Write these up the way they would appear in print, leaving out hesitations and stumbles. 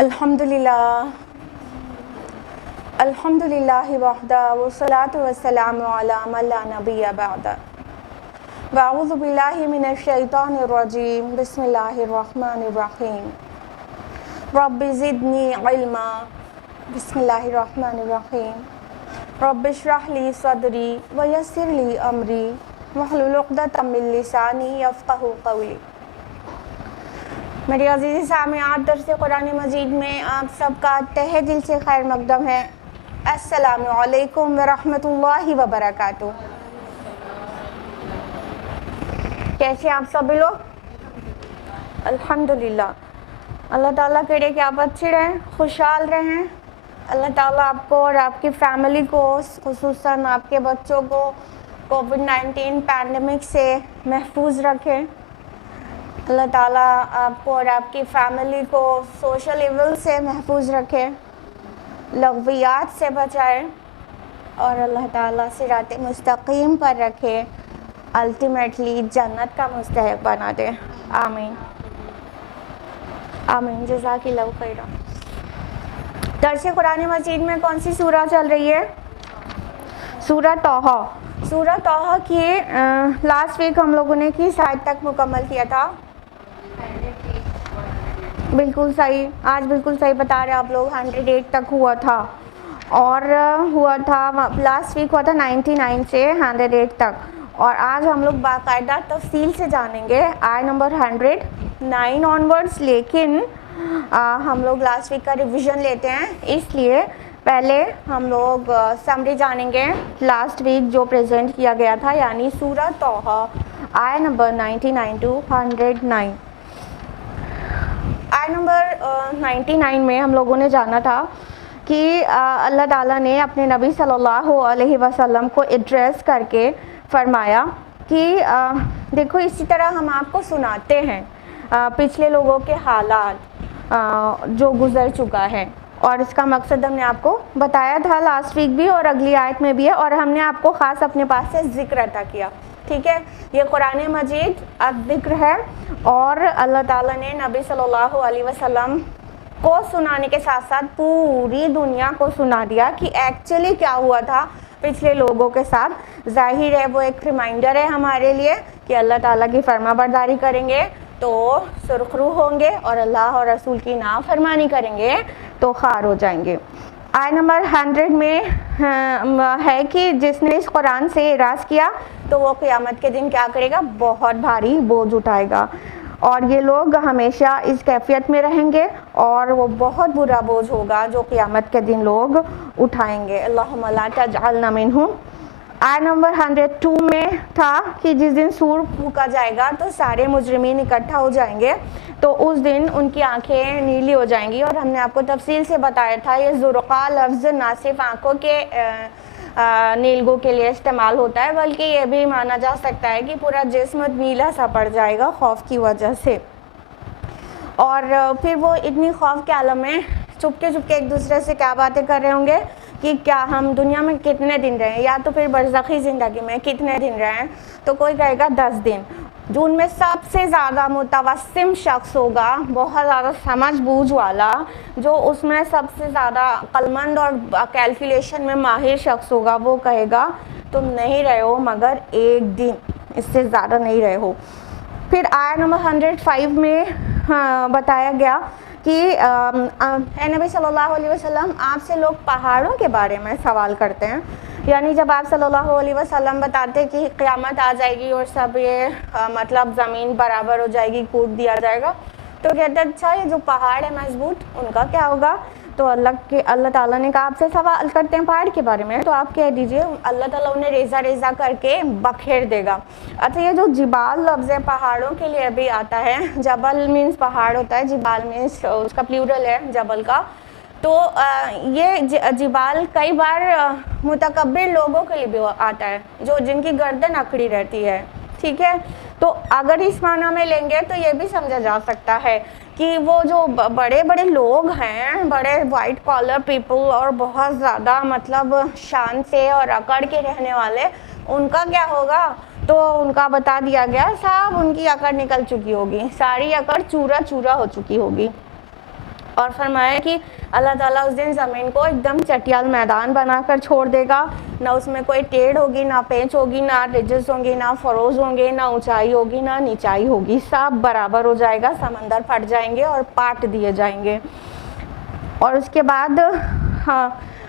الحمدللہ الحمدللہ وحدہ والصلاة والسلام علی من لا نبی بعد واعوذ باللہ من الشیطان الرجیم بسم اللہ الرحمن الرحیم رب زدنی علما بسم اللہ الرحمن الرحیم رب اشرح لی صدری ویسر لی امری واحلل عقدۃ من لسانی یفقہوا قولی۔ میری عزیز سامعات، درس قرآن مجید میں آپ سب کا تہہ دل سے خیر مقدم ہے۔ السلام علیکم ورحمۃ اللہ وبرکاتہ۔ کیسے آپ سب لوگ؟ الحمدللہ۔ اللہ تعالیٰ کرے کہ آپ اچھے رہیں، خوشحال رہیں۔ اللہ تعالیٰ آپ کو اور آپ کی فیملی کو، خصوصاً آپ کے بچوں کو کووڈ-19 پینڈیمک سے محفوظ رکھے۔ اللہ تعالیٰ آپ کو اور آپ کی فیملی کو سوشل ایول سے محفوظ رکھے، لغویات سے بچائے، اور اللہ تعالیٰ صراط مستقیم پر رکھے، الٹیمیٹلی جنت کا مستحق بنا دے۔ آمین آمین، جزاک اللہ خیرا۔ درس قرآن مجید میں کون سی سورہ چل رہی ہے؟ سورہ طٰہٰ۔ سورہ طٰہٰ کی لاسٹ ویک ہم لوگوں نے کس آیت تک مکمل کیا تھا؟ بالکل صحیح، آج بالکل صحیح بتا رہے آپ لوگ، 108 تک ہوا تھا، اور ہوا تھا لاسٹ ویک ہوا تھا 99 سے 108 تک، اور آج ہم لوگ باقاعدہ تفصیل سے جانیں گے آیت نمبر 109 آنورڈز، لیکن ہم لوگ لاسٹ ویک کا ریویژن لیتے ہیں، اس لیے پہلے ہم لوگ سمری جانیں گے لاسٹ ویک جو پریزنٹ کیا گیا تھا، یعنی سورہ طٰہٰ آیت نمبر 99 to 109۔ آیت نمبر 99 میں ہم لوگوں نے جانا تھا کہ اللہ تعالیٰ نے اپنے نبی صلی اللہ علیہ وسلم کو ایڈریس کر کے فرمایا کہ دیکھو اسی طرح ہم آپ کو سناتے ہیں پچھلے لوگوں کے حالات جو گزر چکا ہے، اور اس کا مقصد ہم نے آپ کو بتایا تھا لاسٹ ویک بھی اور اگلی آیت میں بھی ہے، اور ہم نے آپ کو خاص اپنے پاس سے ذکر عطا کیا۔ ٹھیک ہے، یہ قرآن مجید ذکر ہے، اور اللہ تعالیٰ نے نبی صلی اللہ علیہ وسلم کو سنانے کے ساتھ ساتھ پوری دنیا کو سنا دیا کہ ایکچولی کیا ہوا تھا پچھلے لوگوں کے ساتھ۔ ظاہر ہے وہ ایک ریمائنڈر ہے ہمارے لیے کہ اللہ تعالیٰ کی فرما برداری کریں گے تو سرخرو ہوں گے، اور اللہ اور رسول کی نافرمانی کریں گے تو خار ہو جائیں گے۔ آیت نمبر 100 میں ہے کہ جس نے اس قرآن سے اعراض کیا تو وہ قیامت کے دن کیا کرے گا؟ بہت بھاری بوجھ اٹھائے گا، اور یہ لوگ ہمیشہ اس کیفیت میں رہیں گے، اور وہ بہت برا بوجھ ہوگا جو قیامت کے دن لوگ اٹھائیں گے۔ اللہم لا تجعلنا منہم۔ آیت نمبر 102 میں تھا کہ جس دن سور پھونکا جائے گا تو سارے مجرمین اکٹھا ہو جائیں گے، تو اس دن ان کی آنکھیں نیلی ہو جائیں گی، اور ہم نے آپ کو تفصیل سے بتایا تھا یہ زرقاء لفظ نہ صرف آنکھوں کے نیلگوں کے لیے استعمال ہوتا ہے، بلکہ یہ بھی مانا جا سکتا ہے کہ پورا جسم نیلا سا پڑ جائے گا خوف کی وجہ سے، اور پھر وہ اتنی خوف کے عالم میں چپکے چپکے ایک دوسرے سے کیا باتیں کر رہے ہوں گے کہ کیا ہم دنیا میں کتنے دن رہے، یا تو پھر برزخی زندگی میں کتنے دن رہے، تو کوئی کہے گا 10 دن۔ جو ان میں سب سے زیادہ متوسم شخص ہوگا، بہت زیادہ سمجھ بوجھ والا، جو اس میں سب سے زیادہ عقلمند اور کیلکولیشن میں ماہر شخص ہوگا، وہ کہے گا تم نہیں رہے ہو مگر ایک دن، اس سے زیادہ نہیں رہے ہو۔ پھر آیت نمبر 105 میں بتایا گیا کہ اے نبی صلی اللہ علیہ وسلم، آپ سے لوگ پہاڑوں کے بارے میں سوال کرتے ہیں، یعنی جب آپ صلی اللہ علیہ وسلم بتاتے کہ قیامت آ جائے گی اور سب یہ مطلب زمین برابر ہو جائے گی، کوٹ دیا جائے گا، تو کہتے ہیں اچھا یہ جو پہاڑ ہے مضبوط ان کا کیا ہوگا؟ تو اللہ تعالیٰ نے کہا آپ سے سوال کرتے ہیں پہاڑ کے بارے میں، تو آپ کہہ دیجئے اللہ تعالیٰ انہیں ریزہ ریزہ کر کے بکھیر دے گا۔ اچھا یہ جو جبال لفظ ہے پہاڑوں کے لیے بھی آتا ہے، جبل مینس پہاڑ ہوتا ہے، جبال مینس اس کا پلیورل ہے جبل کا، تو یہ جبال کئی بار متکبر لوگوں کے لیے بھی آتا ہے جو جن کی گردن اکڑی رہتی ہے۔ ٹھیک ہے، تو اگر اس معنی میں لیں گے تو یہ بھی سمجھا جا سکتا ہے کہ وہ جو بڑے بڑے لوگ ہیں، بڑے وائٹ کالر پیپل اور بہت زیادہ مطلب شان سے اور اکڑ کے رہنے والے، ان کا کیا ہوگا؟ تو ان کا بتا دیا گیا، صاحب ان کی اکڑ نکل چکی ہوگی، ساری اکڑ چورا چورا ہو چکی ہوگی۔ اور فرمایا کہ اللہ تعالیٰ اس دن زمین کو ایک دم چٹیال میدان بنا کر چھوڑ دے گا، نہ اس میں کوئی ٹیڑھ ہوگی، نہ پینچ ہوگی، نہ رجز ہوں گے، نہ فروز ہوں گے، نہ اونچائی ہوگی، نہ نیچائی ہوگی، سب برابر ہو جائے گا، سمندر پھٹ جائیں گے اور پاٹ دیے جائیں گے۔ اور اس کے بعد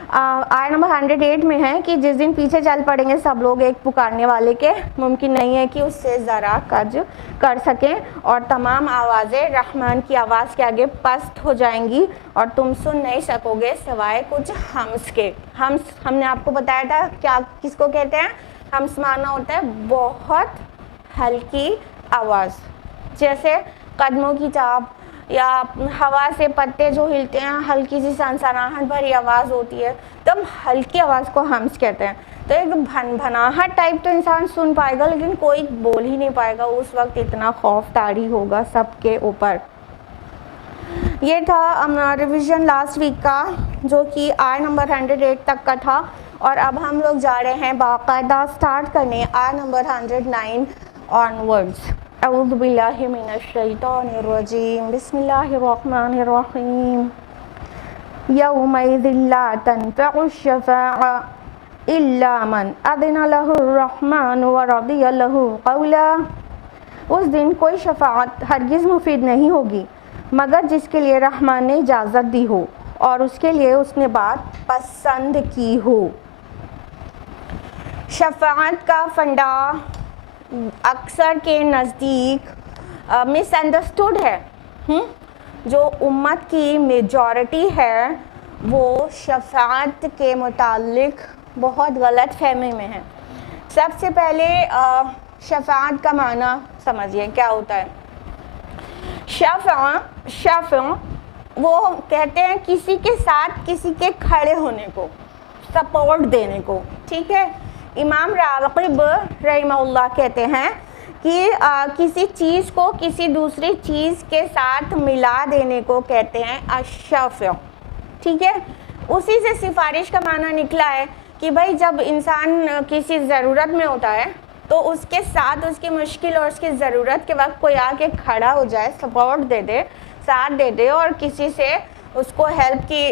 آیت نمبر 108 میں ہے کہ جس دن پیچھے چل پڑیں گے سب لوگ ایک پکارنے والے کے، ممکن نہیں ہے کہ اس سے ذرا کج کر سکیں، اور تمام آوازیں رحمان کی آواز کے آگے پست ہو جائیں گی، اور تم سن نہیں سکو گے سوائے کچھ ہمس کے۔ ہمس ہم نے آپ کو بتایا تھا کیا کس کو کہتے ہیں؟ ہمس مانا ہوتا ہے بہت ہلکی آواز، جیسے قدموں کی چاپ یا ہوا سے پتے جو ہلتے ہیں، ہلکی سی سنسناہٹ بھری آواز ہوتی ہے، تم ہلکی آواز کو ہمس کہتے ہیں۔ تو ایک بھن بھناہٹ ٹائپ تو انسان سن پائے گا لیکن کوئی بول ہی نہیں پائے گا، اس وقت اتنا خوف طاری ہوگا سب کے اوپر۔ یہ تھا ریویژن لاسٹ ویک کا جو کہ آیت نمبر 108 تک کا تھا، اور اب ہم لوگ جا رہے ہیں باقاعدہ سٹارٹ کرنے آیت نمبر 109 آنورڈز۔ اعوذ باللہ من الشیطان الرجیم، بسم اللہ الرحمن الرحیم۔ یومئذ لا تنفع الشفاعة الا من اذن له الرحمن ورضی له قولا۔ اس دن کوئی شفاعت ہرگز مفید نہیں ہوگی مگر جس کے لیے رحمان نے اجازت دی ہو اور اس کے لیے اس نے بات پسند کی ہو۔ شفاعت کا فنڈا اکثر کے نزدیک مس انڈرسٹوڈ ہے، جو امت کی میجورٹی ہے وہ شفاعت کے متعلق بہت غلط فہمی میں ہے۔ سب سے پہلے شفاعت کا معنی سمجھیے کیا ہوتا ہے۔ شفع وہ کہتے ہیں کسی کے ساتھ کسی کے کھڑے ہونے کو، سپورٹ دینے کو، ٹھیک ہے۔ امام راغب رحمہ اللہ کہتے ہیں کہ کسی چیز کو کسی دوسری چیز کے ساتھ ملا دینے کو کہتے ہیں الشفع، ٹھیک ہے۔ اسی سے سفارش کا معنی نکلا ہے کہ بھائی جب انسان کسی ضرورت میں ہوتا ہے تو اس کے ساتھ اس کی مشکل اور اس کی ضرورت کے وقت کوئی آ کے کھڑا ہو جائے، سپورٹ دے دے، ساتھ دے دے، اور کسی سے اس کو ہیلپ کی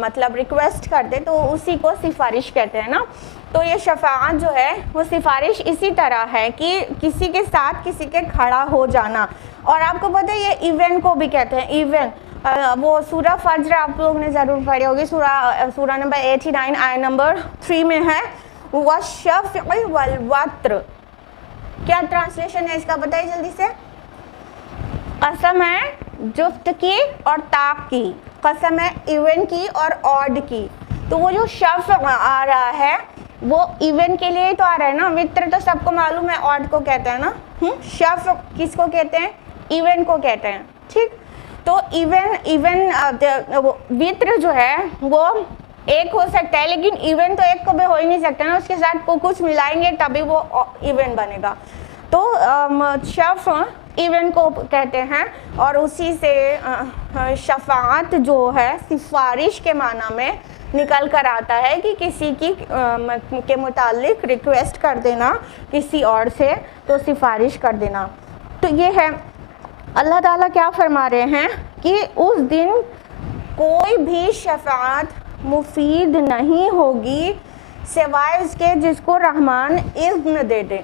مطلب ریکویسٹ کر دے، تو اسی کو سفارش کہتے ہیں نا۔ تو یہ شفاعت جو ہے وہ سفارش اسی طرح ہے کہ کسی کے ساتھ کسی کے کھڑا ہو جانا۔ اور آپ کو پتہ ہے یہ ایونٹ کو بھی کہتے ہیں، ایونٹ وہ سورہ فجر آپ لوگوں نے ضرور پڑھی ہوگی، سورہ نمبر 89 آیت نمبر 3 میں ہے والشفع والوتر۔ کیا ٹرانسلیشن ہے اس کا بتائیے جلدی سے؟ قسم ہے جفت کی اور طاق کی، قسم ہے ایون کی اور آڈ کی۔ تو وہ جو شفع آ رہا ہے وہ ایون کے لیے تو آ رہا ہے نا، وتر تو سب کو معلوم ہے آڈ کو کہتے ہیں نا، شفع کس کو کہتے ہیں؟ ایون کو کہتے ہیں، ٹھیک۔ تو ایون وتر جو ہے وہ ایک ہو سکتا ہے لیکن ایون تو ایک کو بھی ہو ہی نہیں سکتا نا، اس کے ساتھ کچھ ملائیں گے تبھی وہ ایون بنے گا۔ تو شفع ایون کو کہتے ہیں، اور اسی سے شفاعت جو ہے سفارش کے معنی میں نکل کر آتا ہے کہ کسی کی کے متعلق ریکویسٹ کر دینا کسی اور سے، تو سفارش کر دینا۔ تو یہ ہے اللہ تعالیٰ کیا فرما رہے ہیں کہ اس دن کوئی بھی شفاعت مفید نہیں ہوگی سوائے اس کے جس کو رحمان اذن دے دے۔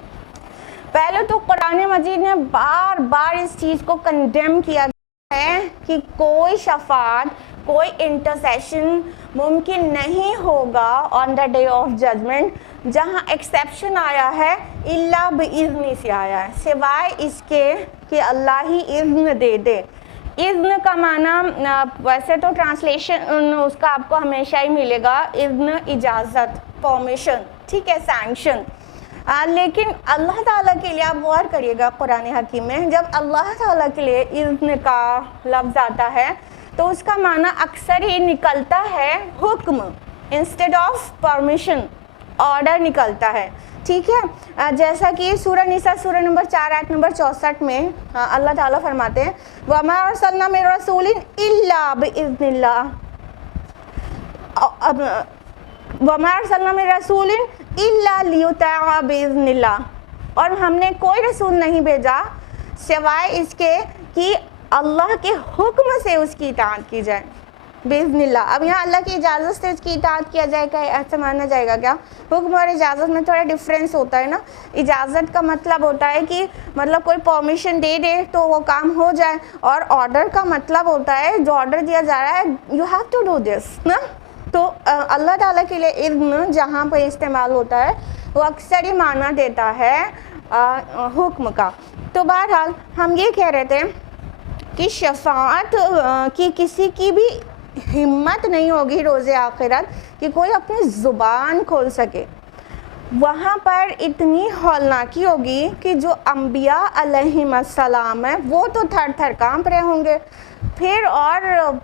پہلے تو قرآن مجید نے بار بار اس چیز کو کنڈیم کیا ہے کہ کوئی شفاعت، کوئی انٹرسیشن ممکن نہیں ہوگا آن دا ڈے آف ججمنٹ۔ جہاں ایکسیپشن آیا ہے الا باذن سے آیا ہے، سوائے اس کے کہ اللہ ہی اذن دے دے۔ اذن کا معنی ویسے تو ٹرانسلیشن اس کا آپ کو ہمیشہ ہی ملے گا اذن، اجازت، پرمیشن، ٹھیک ہے، سینکشن۔ لیکن اللہ تعالیٰ کے لیے آپ غور کریے گا قرآن حکیم میں جب اللہ تعالیٰ کے لیے اذن کا لفظ آتا ہے تو اس کا معنی اکثر ہی نکلتا ہے حکم، انسٹیڈ آف پرمیشن آرڈر نکلتا ہے، ٹھیک ہے۔ جیسا کہ سورہ نساء سورہ نمبر 4 آیت نمبر 64 میں اللہ تعالیٰ فرماتے ہیں وَمَا أَرْسَلْنَا مِن رَسُولٍ إِلَّا بِإِذْنِ اللَّهِ، وَمَا أَرْسَلْنَا مِن رَسُولٍ إِلَّا لِيُطَاعَ بِإِذْنِ اللَّهِ، اور ہم نے کوئی رسول نہیں بھیجا سوائے اس کے کہ اللہ کے حکم سے اس کی اطاعت کی جائے باذن اللہ. اب یہاں اللہ کی اجازت سے اس کی اطاعت کیا جائے گا ایسا مانا جائے گا کیا؟ حکم اور اجازت میں تھوڑا ڈفرینس ہوتا ہے نا. اجازت کا مطلب ہوتا ہے کہ مطلب کوئی پرمیشن دے دے تو وہ کام ہو جائے, اور آرڈر کا مطلب ہوتا ہے جو آرڈر دیا جا رہا ہے you have to do this نا. تو اللہ تعالیٰ کے لیے اذن جہاں پہ استعمال ہوتا ہے وہ اکثر ہی معنی دیتا ہے حکم کا. تو بہرحال ہم یہ کہہ رہے تھے کہ شفاعت کی کسی کی بھی ہمت نہیں ہوگی روز آخرت کہ کوئی اپنی زبان کھول سکے. وہاں پر اتنی ہولناکی ہوگی کہ جو انبیاء علیہم السلام ہیں وہ تو تھر تھر کانپ رہے ہوں گے, پھر اور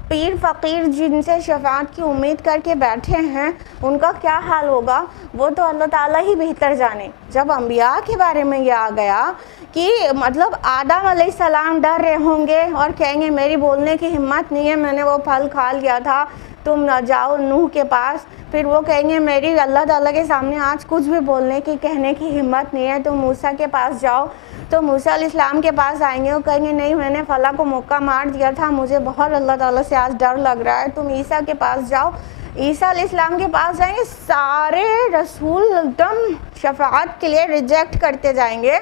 پیر فقیر جن سے شفاعت کی امید کر کے بیٹھے ہیں ان کا کیا حال ہوگا وہ تو اللہ تعالیٰ ہی بہتر جانے. جب انبیاء کے بارے میں یہ آ گیا کہ مطلب آدم علیہ السلام ڈر رہے ہوں گے اور کہیں گے میری بولنے کی ہمت نہیں ہے, میں نے وہ پھل کھا لیا تھا, تم نہ جاؤ نوح کے پاس. پھر وہ کہیں گے میری اللہ تعالیٰ کے سامنے آج کچھ بھی بولنے کی کہنے کی ہمت نہیں ہے, تم موسیٰ کے پاس جاؤ. تو موسیٰ علیہ السلام کے پاس آئیں گے, وہ کہیں گے نہیں میں نے فلاں کو موقع مار دیا تھا, مجھے بہت اللہ تعالیٰ سے آج ڈر لگ رہا ہے, تم عیسیٰ کے پاس جاؤ. عیسیٰ علیہ السلام کے پاس جائیں گے, سارے رسول ایک دم شفاعت کے لیے ریجیکٹ کرتے جائیں گے,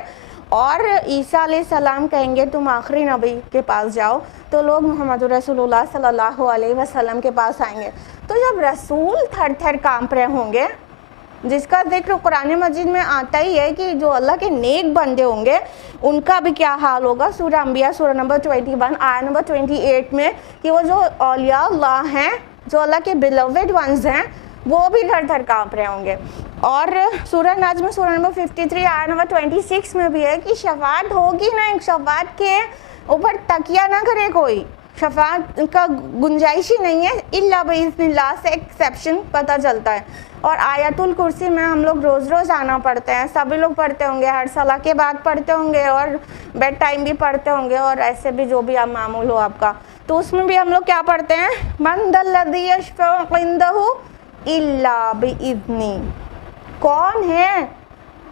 اور عیسیٰ علیہ السلام کہیں گے تم آخری نبی کے پاس جاؤ. تو لوگ محمد رسول اللہ صلی اللہ علیہ وسلم کے پاس آئیں گے. تو جب رسول تھر تھر کانپ رہے ہوں گے, جس کا ذکر قرآن مجید میں آتا ہی ہے کہ جو اللہ کے نیک بندے ہوں گے ان کا بھی کیا حال ہوگا. سورہ انبیاء سورہ نمبر 21 آیت نمبر 28 میں کہ وہ جو اولیاء اللہ ہیں, جو اللہ کے بیلوڈ ونز ہیں, وہ بھی تھر تھر کانپ رہے ہوں گے. اور سورہ نجم سورہ نمبر 53 آیت نمبر 26 میں بھی ہے کہ شفاعت ہوگی نا, ایک شفاعت کے اوپر تکیہ نہ کرے کوئی, شفاعت کا گنجائش ہی نہیں ہے الا باذن اللہ سے ایکسیپشن پتہ چلتا ہے. اور آیت الکرسی میں ہم لوگ روز روز آنا پڑھتے ہیں, سبھی لوگ پڑھتے ہوں گے, ہر صلاح کے بعد پڑھتے ہوں گے, اور بیڈ ٹائم بھی پڑھتے ہوں گے, اور ایسے بھی جو بھی اب معمول ہو آپ کا. تو اس میں بھی ہم لوگ کیا پڑھتے ہیں, من ذا الذی یشفع عندہ الا باذنہ. کون ہے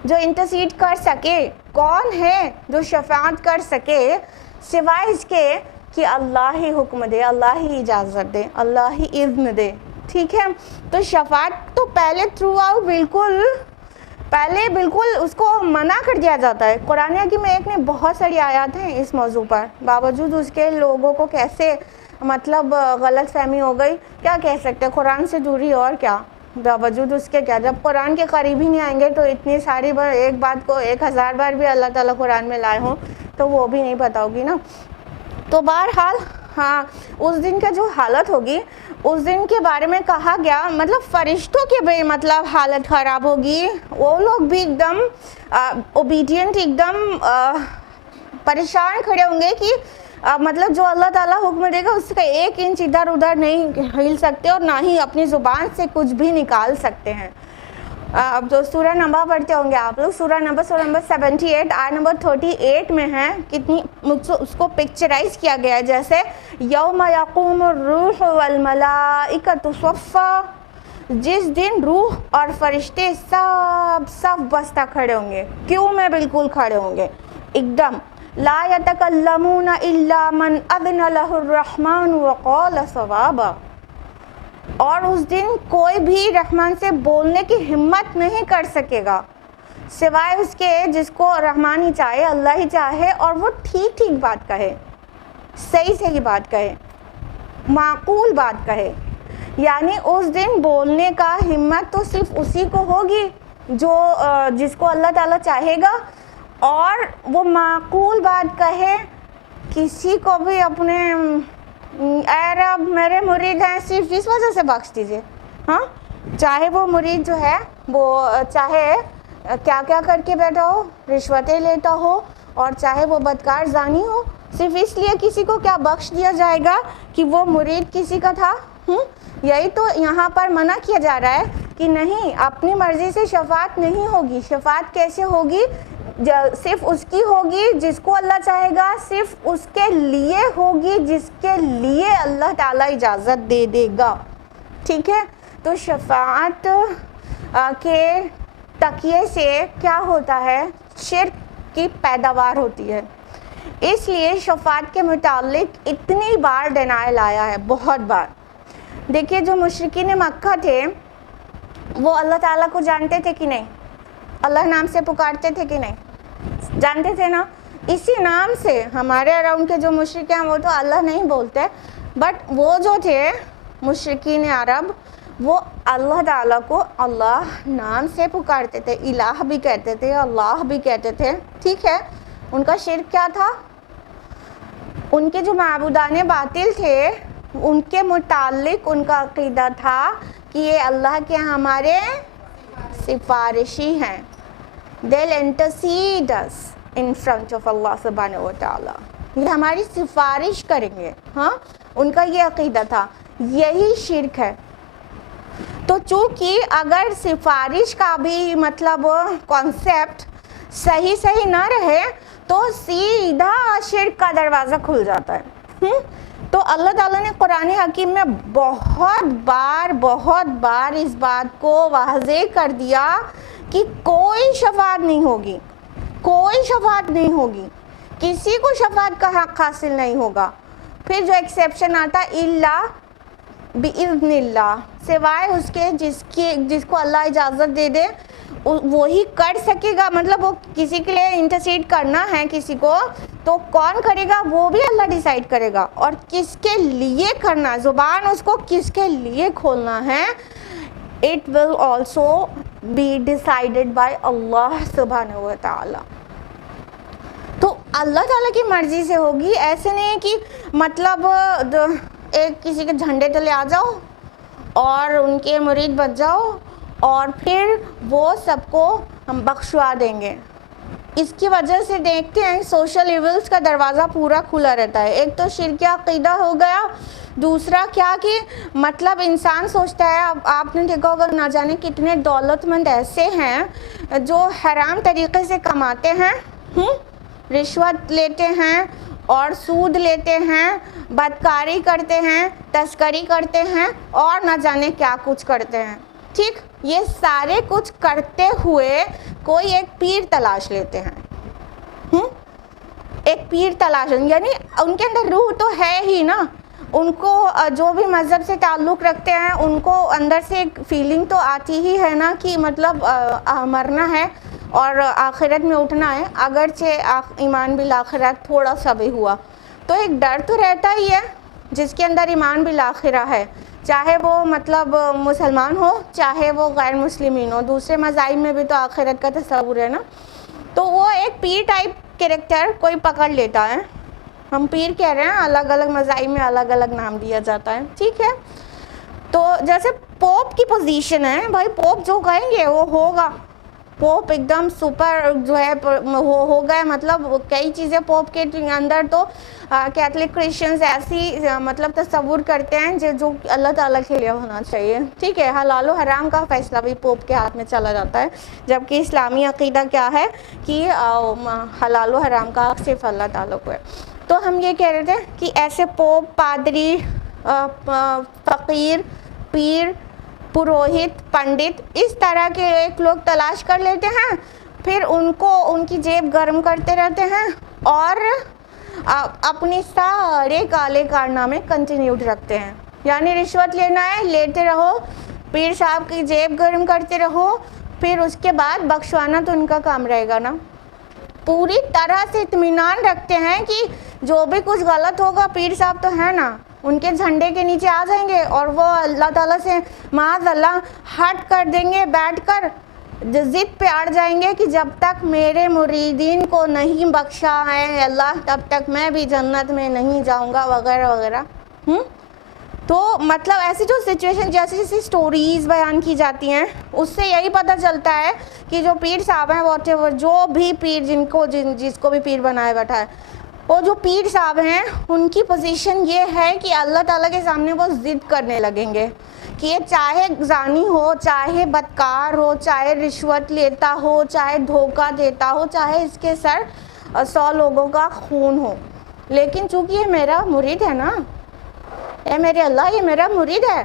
جو انٹرسیڈ کر سکے, کون ہے جو شفاعت کر سکے سوائے اس کے کہ اللہ ہی حکم دے, اللہ ہی اجازت دے, اللہ ہی اذن دے. ٹھیک ہے, تو شفاعت تو پہلے تھرو آؤٹ بالکل اس کو منع کر دیا جاتا ہے. قرآن حکیم میں ایک نے بہت ساری آیات ہیں اس موضوع پر, باوجود اس کے لوگوں کو کیسے مطلب غلط فہمی ہو گئی, کیا کہہ سکتے ہیں, قرآن سے دوری اور کیا, باوجود اس کے کیا, جب قرآن کے قریب ہی نہیں آئیں گے تو اتنی ساری بار ایک بات کو 1000 بار بھی اللہ تعالیٰ قرآن میں لائے ہوں تو وہ بھی نہیں پتہ ہوگی نا. تو بہرحال ہاں, اس دن کا جو حالت ہوگی اس دن کے بارے میں کہا گیا, مطلب فرشتوں کے بھی مطلب حالت خراب ہوگی, وہ لوگ بھی ایک دم اوبیڈینٹ, ایک دم پریشان کھڑے ہوں گے کہ مطلب جو اللہ تعالیٰ حکم دے گا اس کا 1 انچ ادھر ادھر نہیں ہل سکتے, اور نہ ہی اپنی زبان سے کچھ بھی نکال سکتے ہیں. اب جو سورہ نمبر پڑھتے ہوں گے آپ لوگ, سورہ نمبر 78 آیت نمبر 38 میں ہے, کتنی اس کو پکچرائز کیا گیا ہے جیسے یوم یقوم الروح والملائکۃ صفا, جس دن روح اور فرشتے سب بستہ کھڑے ہوں گے, کیوں میں بالکل کھڑے ہوں گے ایک دم. لا یتکلمون الا من اذن له الرحمن وقال صوابا, اور اس دن کوئی بھی رحمان سے بولنے کی ہمت نہیں کر سکے گا سوائے اس کے جس کو رحمان ہی چاہے, اللہ ہی چاہے, اور وہ ٹھیک بات کہے, صحیح بات کہے, معقول بات کہے. یعنی اس دن بولنے کا ہمت تو صرف اسی کو ہوگی جو جس کو اللہ تعالیٰ چاہے گا, اور وہ معقول بات کہے. کسی کو بھی اپنے اے رب میرے مرید ہیں صرف اس وجہ سے بخش دیجئے, ہاں, چاہے وہ مرید جو ہے وہ چاہے کیا کر کے بیٹھا ہو, رشوتیں لیتا ہو, اور چاہے وہ بدکار زانی ہو, صرف اس لیے کسی کو کیا بخش دیا جائے گا کہ وہ مرید کسی کا تھا. یہی تو یہاں پر منع کیا جا رہا ہے کہ نہیں, اپنی مرضی سے شفاعت نہیں ہوگی. شفاعت کیسے ہوگی, صرف اس کی ہوگی جس کو اللہ چاہے گا, صرف اس کے لیے ہوگی جس کے لیے اللہ تعالیٰ اجازت دے گا. ٹھیک ہے, تو شفاعت کے تکیے سے کیا ہوتا ہے, شرک کی پیداوار ہوتی ہے. اس لیے شفاعت کے متعلق اتنی بار ڈینائل آیا ہے، بہت بار۔ دیکھیے جو مشرکین مکہ تھے وہ اللہ تعالیٰ کو جانتے تھے کہ نہیں؟ اللہ نام سے پکارتے تھے کہ نہیں؟ جانتے تھے نا؟ اسی نام سے ہمارے اراؤنڈ کے جو مشرک ہیں وہ تو اللہ نہیں بولتے، بٹ وہ جو تھے مشرکین عرب وہ اللہ تعالیٰ کو اللہ نام سے پکارتے تھے، الہ بھی کہتے تھے، اللہ بھی کہتے تھے، ٹھیک ہے؟ ان کا شرک کیا تھا؟ ان کے جو معبودان باطل تھے ان کے متعلق ان کا عقیدہ تھا کہ یہ اللہ کے ہمارے سفارشی ہیں، they'll intercede us in front of Allah سبحانہ و تعالیٰ، یہ ہماری سفارش کریں گے، ہاں ان کا یہ عقیدہ تھا۔ یہی شرک ہے۔ تو چونکہ اگر سفارش کا بھی مطلب کانسیپٹ صحیح نہ رہے تو سیدھا شرک کا دروازہ کھل جاتا ہے۔ تو اللہ تعالیٰ نے قرآن حکیم میں بہت بار اس بات کو واضح کر دیا کہ کوئی شفاعت نہیں ہوگی، کوئی شفاعت نہیں ہوگی، کسی کو شفاعت کا حق حاصل نہیں ہوگا۔ پھر جو ایکسیپشن آتا الا بِإِذْنِ اللہ، سوائے اس کے جس کو اللہ اجازت دے دے وہی کر سکے گا، مطلب وہ کسی کے لیے انٹرسیڈ کرنا ہے کسی کو تو کون کرے گا وہ بھی اللہ ڈیسائیڈ کرے گا، اور کس کے لیے کرنا، زبان اس کو کس کے لیے کھولنا ہے، it will also be decided by اللہ سبحانہ و تعالی۔ تو اللہ تعالیٰ کی مرضی سے ہوگی، ایسے نہیں ہے کہ مطلب ایک کسی کے جھنڈے تلے آ جاؤ اور ان کے مرید بن جاؤ اور پھر وہ سب کو ہم بخشوا دیں گے۔ اس کی وجہ سے دیکھتے ہیں سوشل ایولز کا دروازہ پورا کھلا رہتا ہے۔ ایک تو شرک عقیدہ ہو گیا، دوسرا کیا کہ مطلب انسان سوچتا ہے، آپ نے دیکھا ہوگا نہ جانے کتنے دولت مند ایسے ہیں جو حرام طریقے سے کماتے ہیں، رشوت لیتے ہیں اور سود لیتے ہیں، بدکاری کرتے ہیں، تسکری کرتے ہیں اور نہ جانے کیا کچھ کرتے ہیں، ٹھیک؟ یہ سارے کچھ کرتے ہوئے کوئی ایک پیر تلاش لیتے ہیں، ایک پیر تلاش، یعنی ان کے اندر روح تو ہے ہی نا، ان کو جو بھی مذہب سے تعلق رکھتے ہیں ان کو اندر سے ایک فیلنگ تو آتی ہی ہے نا کہ مطلب مرنا ہے اور آخرت میں اٹھنا ہے، اگرچہ ایمان بالآخرت تھوڑا سا بھی ہوا تو ایک ڈر تو رہتا ہی ہے جس کے اندر ایمان بالآخرہ ہے، چاہے وہ مطلب مسلمان ہو چاہے وہ غیر مسلمین ہو، دوسرے مذاہب میں بھی تو آخرت کا تصور ہے نا۔ تو وہ ایک پیر ٹائپ کریکٹر کوئی پکڑ لیتا ہے، ہم پیر کہہ رہے ہیں، الگ الگ مذاہب میں الگ الگ نام دیا جاتا ہے، ٹھیک ہے؟ تو جیسے پوپ کی پوزیشن ہے، بھائی پوپ جو کہیں گے وہ ہوگا، پوپ ایک دم سپر جو ہے ہو گئے، مطلب کئی چیزیں پوپ کے اندر تو کیتھولک کرسچنز ایسی مطلب تصور کرتے ہیں جو اللہ تعالیٰ کے لیے ہونا چاہیے، ٹھیک ہے؟ حلال و حرام کا فیصلہ بھی پوپ کے ہاتھ میں چلا جاتا ہے، جبکہ اسلامی عقیدہ کیا ہے کہ حلال و حرام کا حق صرف اللہ تعالیٰ کو ہے۔ تو ہم یہ کہہ رہے تھے کہ ایسے پوپ، پادری، فقیر، پیر، پروہت، پنڈت، اس طرح کے ایک لوگ تلاش کر لیتے ہیں، پھر ان کی جیب گرم کرتے رہتے ہیں اور اپنی سارے کالے کارنامے کنٹینیوڈ رکھتے ہیں، یعنی رشوت لینا ہے لیتے رہو، پیر صاحب کی جیب گرم کرتے رہو، پھر اس کے بعد بخشوانا تو ان کا کام رہے گا نا۔ پوری طرح سے اطمینان رکھتے ہیں کہ جو بھی کچھ غلط ہوگا پیر صاحب تو ہے نا، ان کے جھنڈے کے نیچے آ جائیں گے اور وہ اللہ تعالیٰ سے معاذ اللہ ہٹ کر دیں گے، بیٹھ کر ضد پہ اڑ جائیں گے کہ جب تک میرے مریدین کو نہیں بخشا ہے اللہ تب تک میں بھی جنت میں نہیں جاؤں گا، وغیرہ وغیرہ۔ تو مطلب ایسی جو سچویشن جیسی سٹوریز بیان کی جاتی ہیں اس سے یہی پتہ چلتا ہے کہ جو پیر صاحب ہیں واٹ ایور، جو بھی پیر جس کو بھی پیر بنائے بیٹھا ہے، وہ جو پیر صاحب ہیں ان کی پوزیشن یہ ہے کہ اللہ تعالیٰ کے سامنے وہ ضد کرنے لگیں گے کہ یہ چاہے زانی ہو، چاہے بدکار ہو، چاہے رشوت لیتا ہو، چاہے دھوکہ دیتا ہو، چاہے اس کے سر 100 لوگوں کا خون ہو، لیکن چونکہ یہ میرا مرید ہے نا، اے میرے اللہ یہ میرا مرید ہے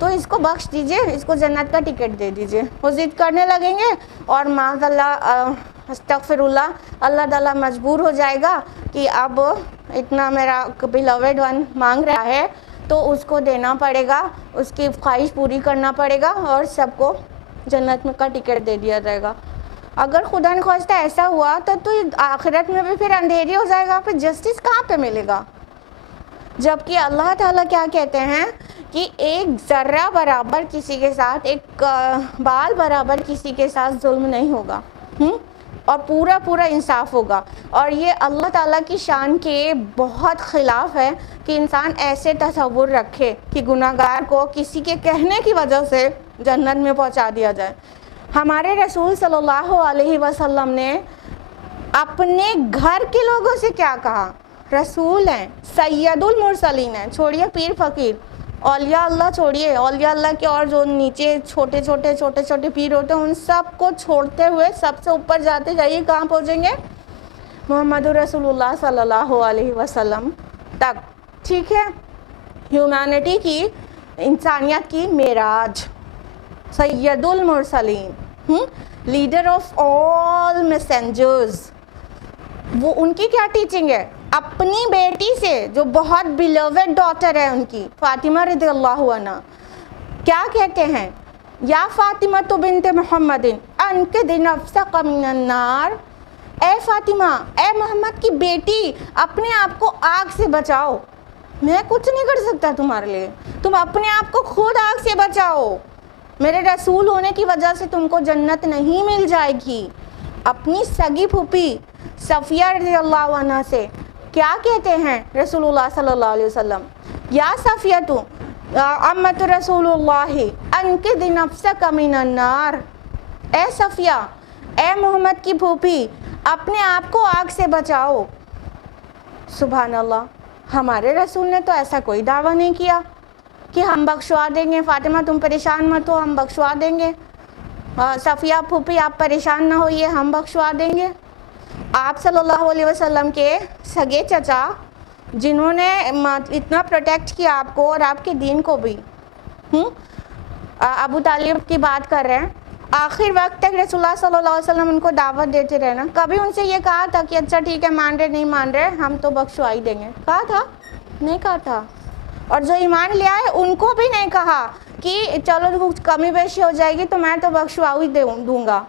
تو اس کو بخش دیجئے، اس کو جنت کا ٹکٹ دے دیجئے۔ وہ ضد کرنے لگیں گے اور معاذ اللہ استغفراللہ, اللہ تعالیٰ مجبور ہو جائے گا کہ اب اتنا میرا بیلوڈ ون مانگ رہا ہے تو اس کو دینا پڑے گا, اس کی خواہش پوری کرنا پڑے گا اور سب کو جنت میں کا ٹکٹ دے دیا جائے گا. اگر خدا نخواستہ ایسا ہوا تو آخرت میں بھی پھر اندھیری ہو جائے گا, پھر جسٹس کہاں پہ ملے گا؟ جبکہ اللہ تعالیٰ کیا کہتے ہیں کہ ایک ذرہ برابر کسی کے ساتھ, ایک بال برابر کسی کے ساتھ ظلم نہیں ہوگا, اور پورا پورا انصاف ہوگا. اور یہ اللہ تعالیٰ کی شان کے بہت خلاف ہے کہ انسان ایسے تصور رکھے کہ گناہ گار کو کسی کے کہنے کی وجہ سے جنت میں پہنچا دیا جائے. ہمارے رسول صلی اللہ علیہ وسلم نے اپنے گھر کے لوگوں سے کیا کہا؟ رسول ہیں, سید المرسلین ہیں, چھوڑیے پیر فقیر, اولیاء اللہ چھوڑیے, اولیاء اللہ کے اور جو نیچے چھوٹے چھوٹے پیر ہوتے ہیں ان سب کو چھوڑتے ہوئے سب سے اوپر جاتے جائیے, کہاں پہنچیں گے؟ محمد رسول اللہ صلی اللہ علیہ وسلم تک. ٹھیک ہے, ہیومینٹی کی, انسانیت کی معراج, سید المرسلین, لیڈر آف آل میسنجرز. وہ ان کی کیا ٹیچنگ ہے؟ اپنی بیٹی سے جو بہت بیلوڈ ڈاٹر ہے ان کی, فاطمہ رضی اللہ عنہا, کیا کہتے ہیں؟ یا فاطمہ تو بنت محمد انقذ نفسک من النار. اے فاطمہ, اے محمد کی بیٹی, اپنے آپ کو آگ سے بچاؤ. میں کچھ نہیں کر سکتا تمہارے لیے, تم اپنے آپ کو خود آگ سے بچاؤ. میرے رسول ہونے کی وجہ سے تم کو جنت نہیں مل جائے گی. اپنی سگی پھوپھی صفیہ رضی اللہ عنہ سے کیا کہتے ہیں رسول اللہ صلی اللہ علیہ وسلم؟ یا صفیہ تو امت رسول اللہ انقذ نفسک من النار. اے صفیہ, اے محمد کی پھوپھی, اپنے آپ کو آگ سے بچاؤ. سبحان اللہ, ہمارے رسول نے تو ایسا کوئی دعویٰ نہیں کیا کہ ہم بخشوا دیں گے, فاطمہ تم پریشان مت ہو, ہم بخشوا دیں گے, صفیہ پھوپھی آپ پریشان نہ ہوئیے, ہم بخشوا دیں گے. آپ صلی اللہ علیہ وسلم کے سگے چچا جنہوں نے اتنا پروٹیکٹ کیا آپ کو اور آپ کے دین کو بھی, ابو طالب کی بات کر رہے ہیں, آخر وقت تک رسول اللہ صلی اللہ علیہ وسلم ان کو دعوت دیتے رہے نا. کبھی ان سے یہ کہا تھا کہ اچھا ٹھیک ہے, مان رہے نہیں مان رہے, ہم تو بخشوا ہی دیں گے؟ کہا تھا؟ نہیں کہا تھا. اور جو ایمان لے آئے ان کو بھی نہیں کہا کہ چلو کمی بیشی ہو جائے گی تو میں تو بخشوا ہی دوں گا.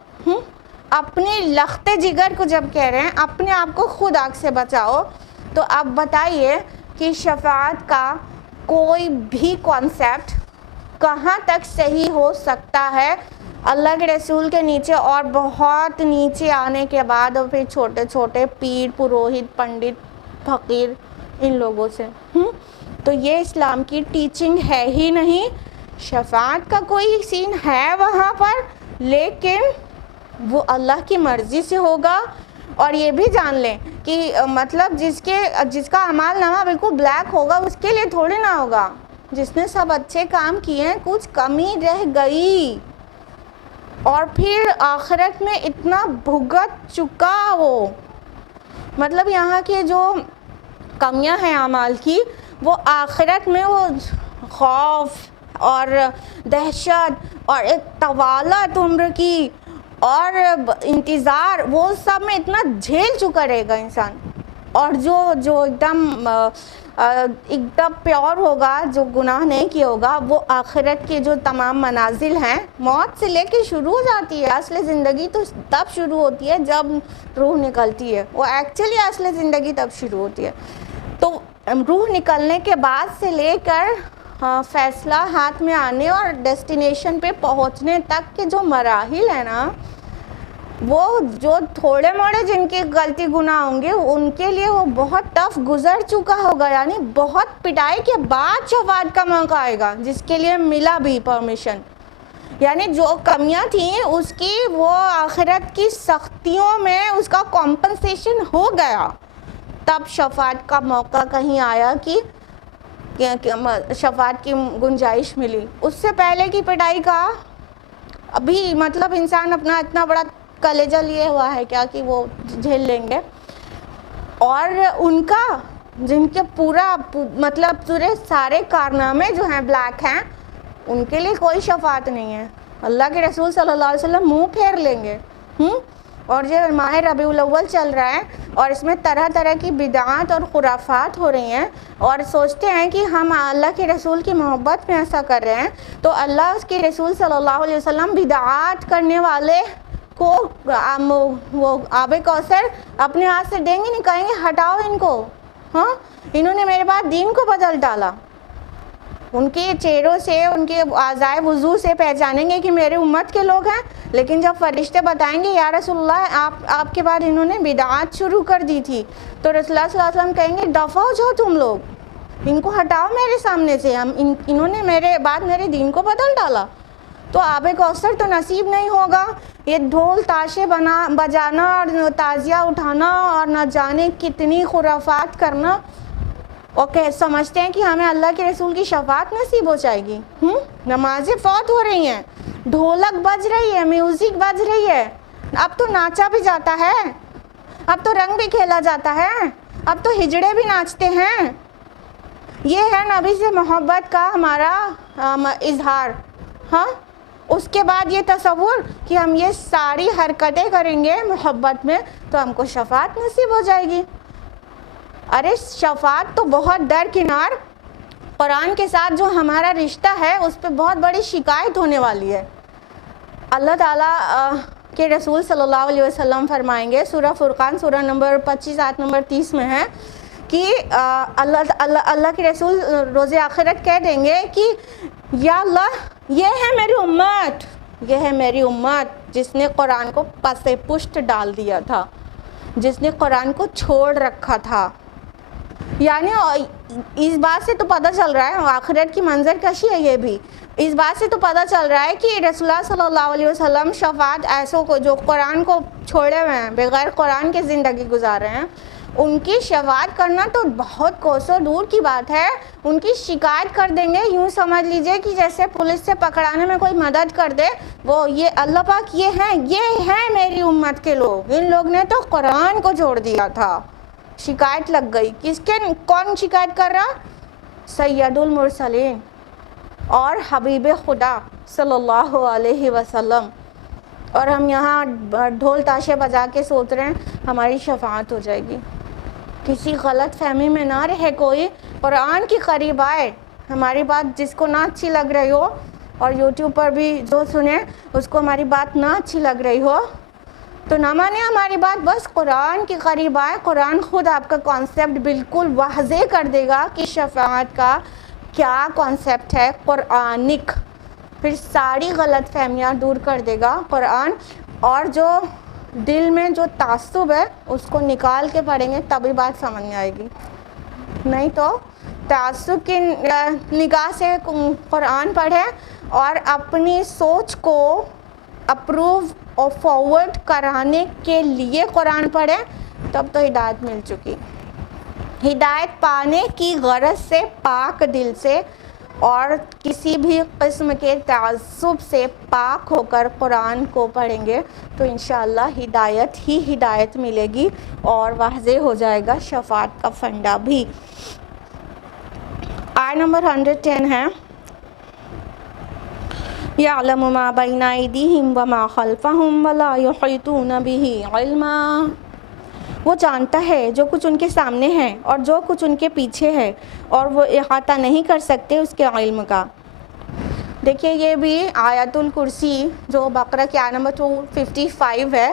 اپنے لخت جگر کو جب کہہ رہے ہیں اپنے آپ کو خود آگ سے بچاؤ, تو اب بتائیے کہ شفاعت کا کوئی بھی کانسیپٹ کہاں تک صحیح ہو سکتا ہے اللہ کے رسول کے نیچے اور بہت نیچے آنے کے بعد, اور پھر چھوٹے چھوٹے پیر, پروہت, پنڈت, فقیر, ان لوگوں سے. تو یہ اسلام کی ٹیچنگ ہے ہی نہیں. شفاعت کا کوئی سین ہے وہاں پر, لیکن وہ اللہ کی مرضی سے ہوگا. اور یہ بھی جان لیں کہ مطلب جس کا اعمال نامہ بالکل بلیک ہوگا اس کے لیے تھوڑی نہ ہوگا. جس نے سب اچھے کام کیے ہیں, کچھ کمی رہ گئی اور پھر آخرت میں اتنا بھگت چکا وہ, مطلب یہاں کے جو کمیاں ہیں اعمال کی, وہ آخرت میں وہ خوف اور دہشت اور ایک طوالت عمر کی اور انتظار, وہ سب میں اتنا جھیل چکا رہے گا انسان. اور جو ایک دم پیور ہوگا, جو گناہ نہیں کیا ہوگا, وہ آخرت کے جو تمام منازل ہیں, موت سے لے کے شروع ہو جاتی ہے. اصل زندگی تو تب شروع ہوتی ہے جب روح نکلتی ہے, وہ ایکچولی اصل زندگی تب شروع ہوتی ہے. تو روح نکلنے کے بعد سے لے کر فیصلہ ہاتھ میں آنے اور ڈیسٹینیشن پہ پہنچنے تک کے جو مراحل ہیں نا, وہ جو تھوڑے موڑے جن کی غلطی گناہ ہوں گے ان کے لیے وہ بہت ٹف گزر چکا ہوگا. یعنی بہت پٹائی کے بعد شفاعت کا موقع آئے گا, جس کے لیے ملا بھی پرمیشن. یعنی جو کمیاں تھیں اس کی وہ آخرت کی سختیوں میں اس کا کمپنسیشن ہو گیا, تب شفاعت کا موقع کہیں آیا کہ شفاعت کی گنجائش ملی. اس سے پہلے کی پٹائی کا ابھی مطلب انسان اپنا اتنا بڑا کلیجہ لیے ہوا ہے کیا کہ وہ جھیل لیں گے. اور ان کا جن کے پورا مطلب پورے سارے کارنامے جو ہیں بلیک ہیں, ان کے لیے کوئی شفاعت نہیں ہے. اللہ کے رسول صلی اللہ علیہ وسلم منہ پھیر لیں گے. اور یہ ماہ ربیع الاول چل رہا ہے اور اس میں طرح طرح کی بدعات اور خرافات ہو رہی ہیں، اور سوچتے ہیں کہ ہم اللہ کے رسول کی محبت میں ایسا کر رہے ہیں، تو اللہ اس کے رسول صلی اللہ علیہ وسلم بدعات کرنے والے کو وہ آب کوثر اپنے ہاتھ سے دیں گے نہیں، کہیں گے ہٹاؤ ان کو، ہاں انہوں نے میرے بعد دین کو بدل ڈالا۔ ان کے چہروں سے، ان کے اعضائے وضو سے پہچانیں گے کہ میرے امت کے لوگ ہیں، لیکن جب فرشتے بتائیں گے یا رسول اللہ آپ کے بعد انہوں نے بدعات شروع کر دی تھی، تو رسول اللہ صلی اللہ علیہ وسلم کہیں گے دفع ہو جاؤ تم لوگ، ان کو ہٹاؤ میرے سامنے سے، انہوں نے میرے بعد میرے دین کو بدل ڈالا۔ تو آب کوثر تو نصیب نہیں ہوگا، یہ ڈھول تاشے بجانا اور تعزیہ اٹھانا اور نہ جانے کتنی خرافات کرنا، اور سمجھتے ہیں کہ ہمیں اللہ کے رسول کی شفاعت نصیب ہو جائے گی۔ نمازیں فوت ہو رہی ہیں، ڈھولک بج رہی ہے، میوزک بج رہی ہے، اب تو ناچا بھی جاتا ہے، اب تو رنگ بھی کھیلا جاتا ہے، اب تو ہجڑے بھی ناچتے ہیں۔ یہ ہے نبی سے محبت کا ہمارا اظہار۔ ہاں اس کے بعد یہ تصور کہ ہم یہ ساری حرکتیں کریں گے محبت میں تو ہم کو شفاعت نصیب ہو جائے گی۔ ارے شفاعت تو بہت درکنار، قرآن کے ساتھ جو ہمارا رشتہ ہے اس پہ بہت بڑی شکایت ہونے والی ہے۔ اللہ تعالیٰ کے رسول صلی اللہ علیہ وسلم فرمائیں گے، سورہ فرقان سورہ نمبر 25 آیت نمبر 30 میں ہے کہ اللہ کے رسول روز آخرت کہہ دیں گے کہ یا اللہ یہ ہے میری امت، یہ ہے میری امت جس نے قرآن کو پس پشت ڈال دیا تھا، جس نے قرآن کو چھوڑ رکھا تھا۔ یعنی اس بات سے تو پتہ چل رہا ہے، آخرت کی منظر کشی ہے یہ بھی، اس بات سے تو پتہ چل رہا ہے کہ رسول اللہ صلی اللہ علیہ وسلم شفاعت ایسوں کو جو قرآن کو چھوڑے ہوئے ہیں، بغیر قرآن کے زندگی گزار رہے ہیں، ان کی شفاعت کرنا تو بہت کوسوں دور کی بات ہے۔ ان کی شکایت کر دیں گے، یوں سمجھ لیجئے کہ جیسے پولیس سے پکڑانے میں کوئی مدد کر دے، وہ یہ اللہ پاک یہ ہیں میری امت کے لوگ، ان لوگ نے تو قرآن کو چھوڑ دیا تھا۔ شکایت لگ گئی، کون شکایت کر رہا؟ سید المرسلین اور حبیب خدا صلی اللہ علیہ وسلم، اور ہم یہاں ڈھول تاشے بجا کے سوچ رہے ہیں ہماری شفاعت ہو جائے گی۔ کسی غلط فہمی میں نہ رہے، کوئی قرآن کے قریب آئے، ہماری بات جس کو نہ اچھی لگ رہی ہو، اور یوٹیوب پر بھی جو سنیں اس کو ہماری بات نہ اچھی لگ رہی ہو تو نہ مانے ہماری بات، بس قرآن کے قریب آئے، قرآن خود آپ کا کانسیپٹ بالکل واضح کر دے گا کہ شفاعت کا کیا کانسیپٹ ہے قرآنک، پھر ساری غلط فہمیاں دور کر دے گا قرآن، اور جو دل میں جو تعصب ہے اس کو نکال کے پڑھیں گے تبھی بات سمجھ میں آئے گی، نہیں تو تعصب کی نگاہ سے قرآن پڑھیں اور اپنی سوچ کو اپروو اور فارورڈ کرانے کے لیے قرآن پڑھیں، تب تو ہدایت مل چکی۔ ہدایت پانے کی غرض سے پاک دل سے اور کسی بھی قسم کے تعصب سے پاک ہو کر قرآن کو پڑھیں گے تو انشاءاللہ ہدایت ہی ہدایت ملے گی اور واضح ہو جائے گا شفاعت کا فنڈا بھی۔ آیت نمبر 110 ہے، یعلم ما بین ایدیہم وما خلفہم ولا یحیطون بہ علما، وہ جانتا ہے جو کچھ ان کے سامنے ہے اور جو کچھ ان کے پیچھے ہے، اور وہ احاطہ نہیں کر سکتے اس کے علم کا۔ دیکھیے یہ بھی آیت الکرسی جو بقرہ کی آیت نمبر 255 ہے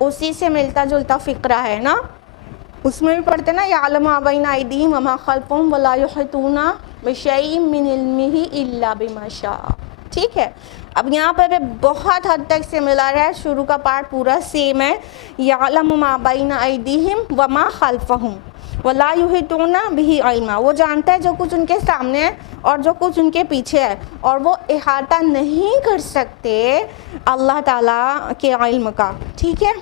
اسی سے ملتا جلتا فقرہ ہے نا، اس میں بھی پڑھتے نا یعلم ما بین ایدیہم وما خلفہم ولا یحیطون بشیء من علمہ الا بما شاء، ٹھیک ہے۔ اب یہاں پر بہت حد تک سملر ہے، شروع کا پارٹ پورا سیم ہے، یعلم ما بین ایدیہم وما خلفہم ولا یحیطون بہ علما، وہ جانتا ہے جو کچھ ان کے سامنے ہے اور جو کچھ ان کے پیچھے ہے، اور وہ احاطہ نہیں کر سکتے اللہ تعالیٰ کے علم کا، ٹھیک ہے۔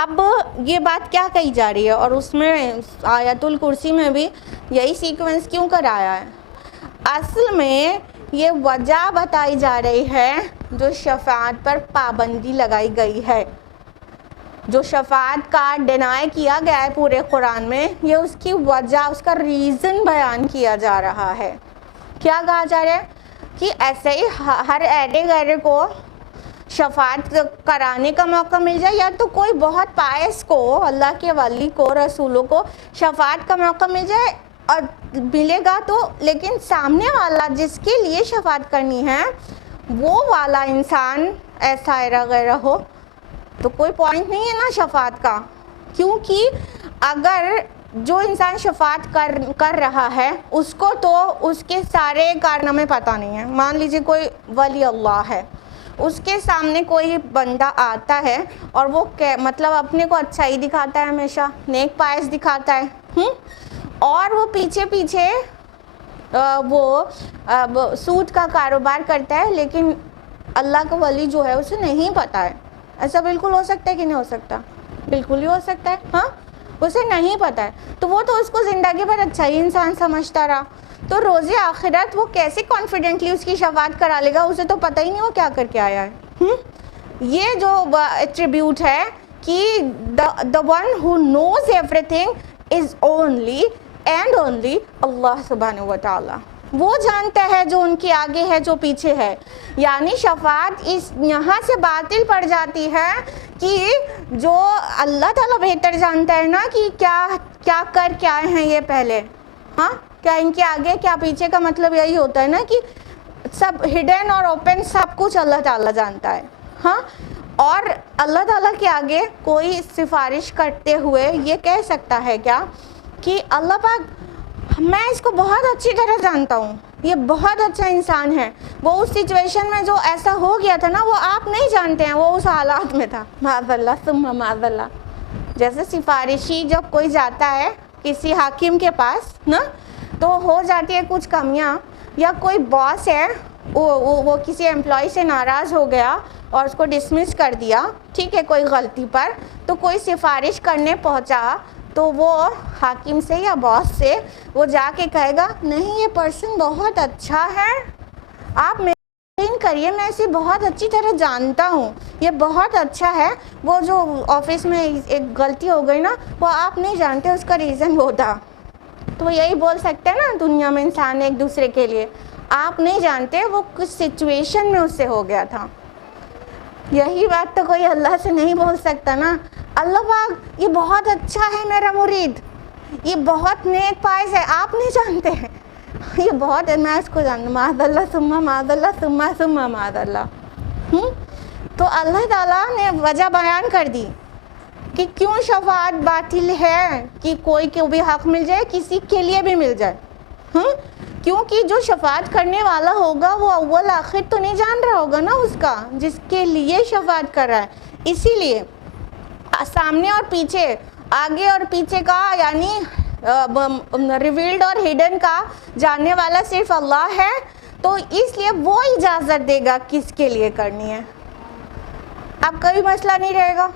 اب یہ بات کیا کہی جا رہی ہے، اور اس میں آیت الکرسی میں بھی یہی سیکوینس کیوں کرایا ہے؟ اصل میں یہ وجہ بتائی جا رہی ہے جو شفاعت پر پابندی لگائی گئی ہے، جو شفاعت کا ڈینائی کیا گیا ہے پورے قرآن میں، یہ اس کی وجہ، اس کا ریزن بیان کیا جا رہا ہے۔ کیا کہا جا رہا ہے کہ ایسے ہی ہر ایرے غیرے کو شفاعت کرانے کا موقع مل جائے، یا تو کوئی بہت پائس کو، اللہ کے ولی کو، رسولوں کو شفاعت کا موقع مل جائے اور ملے گا تو، لیکن سامنے والا جس کے لیے شفاعت کرنی ہے وہ والا انسان ایسا ایرا غیرہ ہو تو کوئی پوائنٹ نہیں ہے نا شفاعت کا. کیونکہ اگر جو انسان شفاعت کر رہا ہے اس کو تو اس کے سارے کارنامے پتہ نہیں ہیں. مان لیجئے کوئی ولی اللہ ہے، اس کے سامنے کوئی بندہ آتا ہے اور وہ مطلب اپنے کو اچھا ہی دکھاتا ہے، ہمیشہ نیک پائس دکھاتا ہے، اور وہ پیچھے پیچھے وہ سود کا کاروبار کرتا ہے، لیکن اللہ کا ولی جو ہے اسے نہیں پتہ ہے. ایسا بالکل ہو سکتا ہے کہ نہیں ہو سکتا؟ بالکل ہی ہو سکتا ہے. ہاں، اسے نہیں پتہ ہے تو وہ تو اس کو زندگی بھر اچھا ہی انسان سمجھتا رہا، تو روز آخرت وہ کیسے کانفیڈنٹلی اس کی شفاعت کرا لے گا؟ اسے تو پتہ ہی نہیں وہ کیا کر کے آیا ہے. یہ جو ایٹریبیوٹ ہے کہ the one who knows everything is only and only اللہ سبحانہ و تعالی. وہ جانتا ہے جو ان کے آگے ہے، جو پیچھے ہے. یعنی شفاعت اس یہاں سے باطل پڑ جاتی ہے کہ جو اللہ تعالیٰ بہتر جانتا ہے نا کہ کیا کر کے آئے ہیں یہ پہلے، ہاں کیا ان کے آگے کیا پیچھے، کا مطلب یہی ہوتا ہے نا کہ سب ہڈن اور اوپن سب کچھ اللہ تعالیٰ جانتا ہے. ہاں، اور اللہ تعالیٰ کے آگے کوئی سفارش کرتے ہوئے یہ کہہ سکتا ہے کیا کہ اللہ پاک میں اس کو بہت اچھی طرح جانتا ہوں، یہ بہت اچھا انسان ہے، وہ اس سچویشن میں جو ایسا ہو گیا تھا نا وہ آپ نہیں جانتے ہیں، وہ اس حالات میں تھا. معاذ اللہ ثم معاذ اللہ. جیسے سفارشی جب کوئی جاتا ہے کسی حاکم کے پاس نا تو ہو جاتی ہے کچھ کمیاں، یا کوئی باس ہے وہ کسی امپلائی سے ناراض ہو گیا اور اس کو ڈسمس کر دیا، ٹھیک ہے، کوئی غلطی پر، تو کوئی سفارش کرنے پہنچا تو وہ حاکم سے یا باس سے وہ جا کے کہے گا نہیں یہ پرسن بہت اچھا ہے، آپ مینٹین کریے، میں اسے بہت اچھی طرح جانتا ہوں، یہ بہت اچھا ہے. وہ جو آفس میں ایک غلطی ہو گئی نا وہ آپ نہیں جانتے، اس کا ریزن وہ تھا. تو وہ یہی بول سکتے ہیں نا دنیا میں انسان ایک دوسرے کے لیے، آپ نہیں جانتے وہ کس سچویشن میں اس سے ہو گیا تھا. یہی بات تو کوئی اللہ سے نہیں بول سکتا نا. اللہ پاک یہ بہت اچھا ہے میرا مرید، یہ بہت نیک پائس ہے، آپ نہیں جانتے ہیں، یہ بہت ہے، میں اس کو جانتا. معاذ اللہ ثم معاذ اللہ ثم معاذ اللہ. تو اللہ تعالیٰ نے وجہ بیان کر دی کہ کیوں شفاعت باطل ہے، کہ کوئی کو بھی حق مل جائے، کسی کے لیے بھی مل جائے. کیونکہ جو شفاعت کرنے والا ہوگا وہ اول آخر تو نہیں جان رہا ہوگا نا اس کا، جس کے لیے شفاعت کر رہا ہے. اسی لیے سامنے اور پیچھے، آگے اور پیچھے کا، یعنی ریویلڈ اور ہڈن کا جاننے والا صرف اللہ ہے، تو اس لیے وہ اجازت دے گا کس کے لیے کرنی ہے. اب کوئی مسئلہ نہیں رہے گا.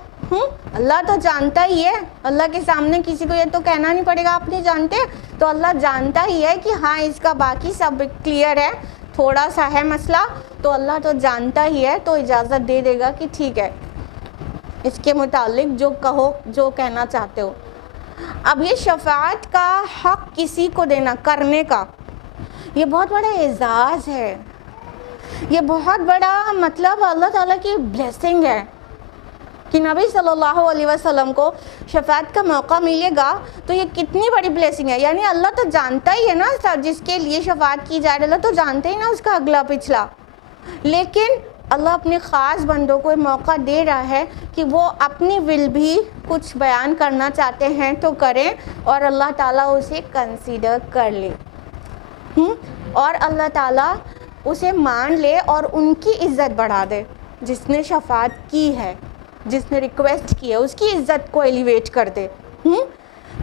اللہ تو جانتا ہی ہے، اللہ کے سامنے کسی کو یہ تو کہنا نہیں پڑے گا آپ نہیں جانتے، تو اللہ جانتا ہی ہے کہ ہاں اس کا باقی سب کلیئر ہے، تھوڑا سا ہے مسئلہ، تو اللہ تو جانتا ہی ہے، تو اجازت دے دے گا کہ ٹھیک ہے اس کے متعلق جو کہو، جو کہنا چاہتے ہو. اب یہ شفاعت کا حق کسی کو دینا، کرنے کا، یہ بہت بڑا اعزاز ہے، یہ بہت بڑا مطلب اللہ تعالیٰ کی بلیسنگ ہے کہ نبی صلی اللہ علیہ وسلم کو شفاعت کا موقع ملے گا، تو یہ کتنی بڑی بلیسنگ ہے. یعنی اللہ تو جانتا ہی ہے نا جس کے لیے شفاعت کی جائے، اللہ تو جانتے ہی نا اس کا اگلا پچھلا، لیکن اللہ اپنے خاص بندوں کو موقع دے رہا ہے کہ وہ اپنی ول بھی کچھ بیان کرنا چاہتے ہیں تو کریں، اور اللہ تعالیٰ اسے کنسیڈر کر لے، اور اللہ تعالیٰ اسے مان لے اور ان کی عزت بڑھا دے. جس نے شفاعت کی ہے، جس نے ریکویسٹ کی ہے، اس کی عزت کو ایلیویٹ کر دے.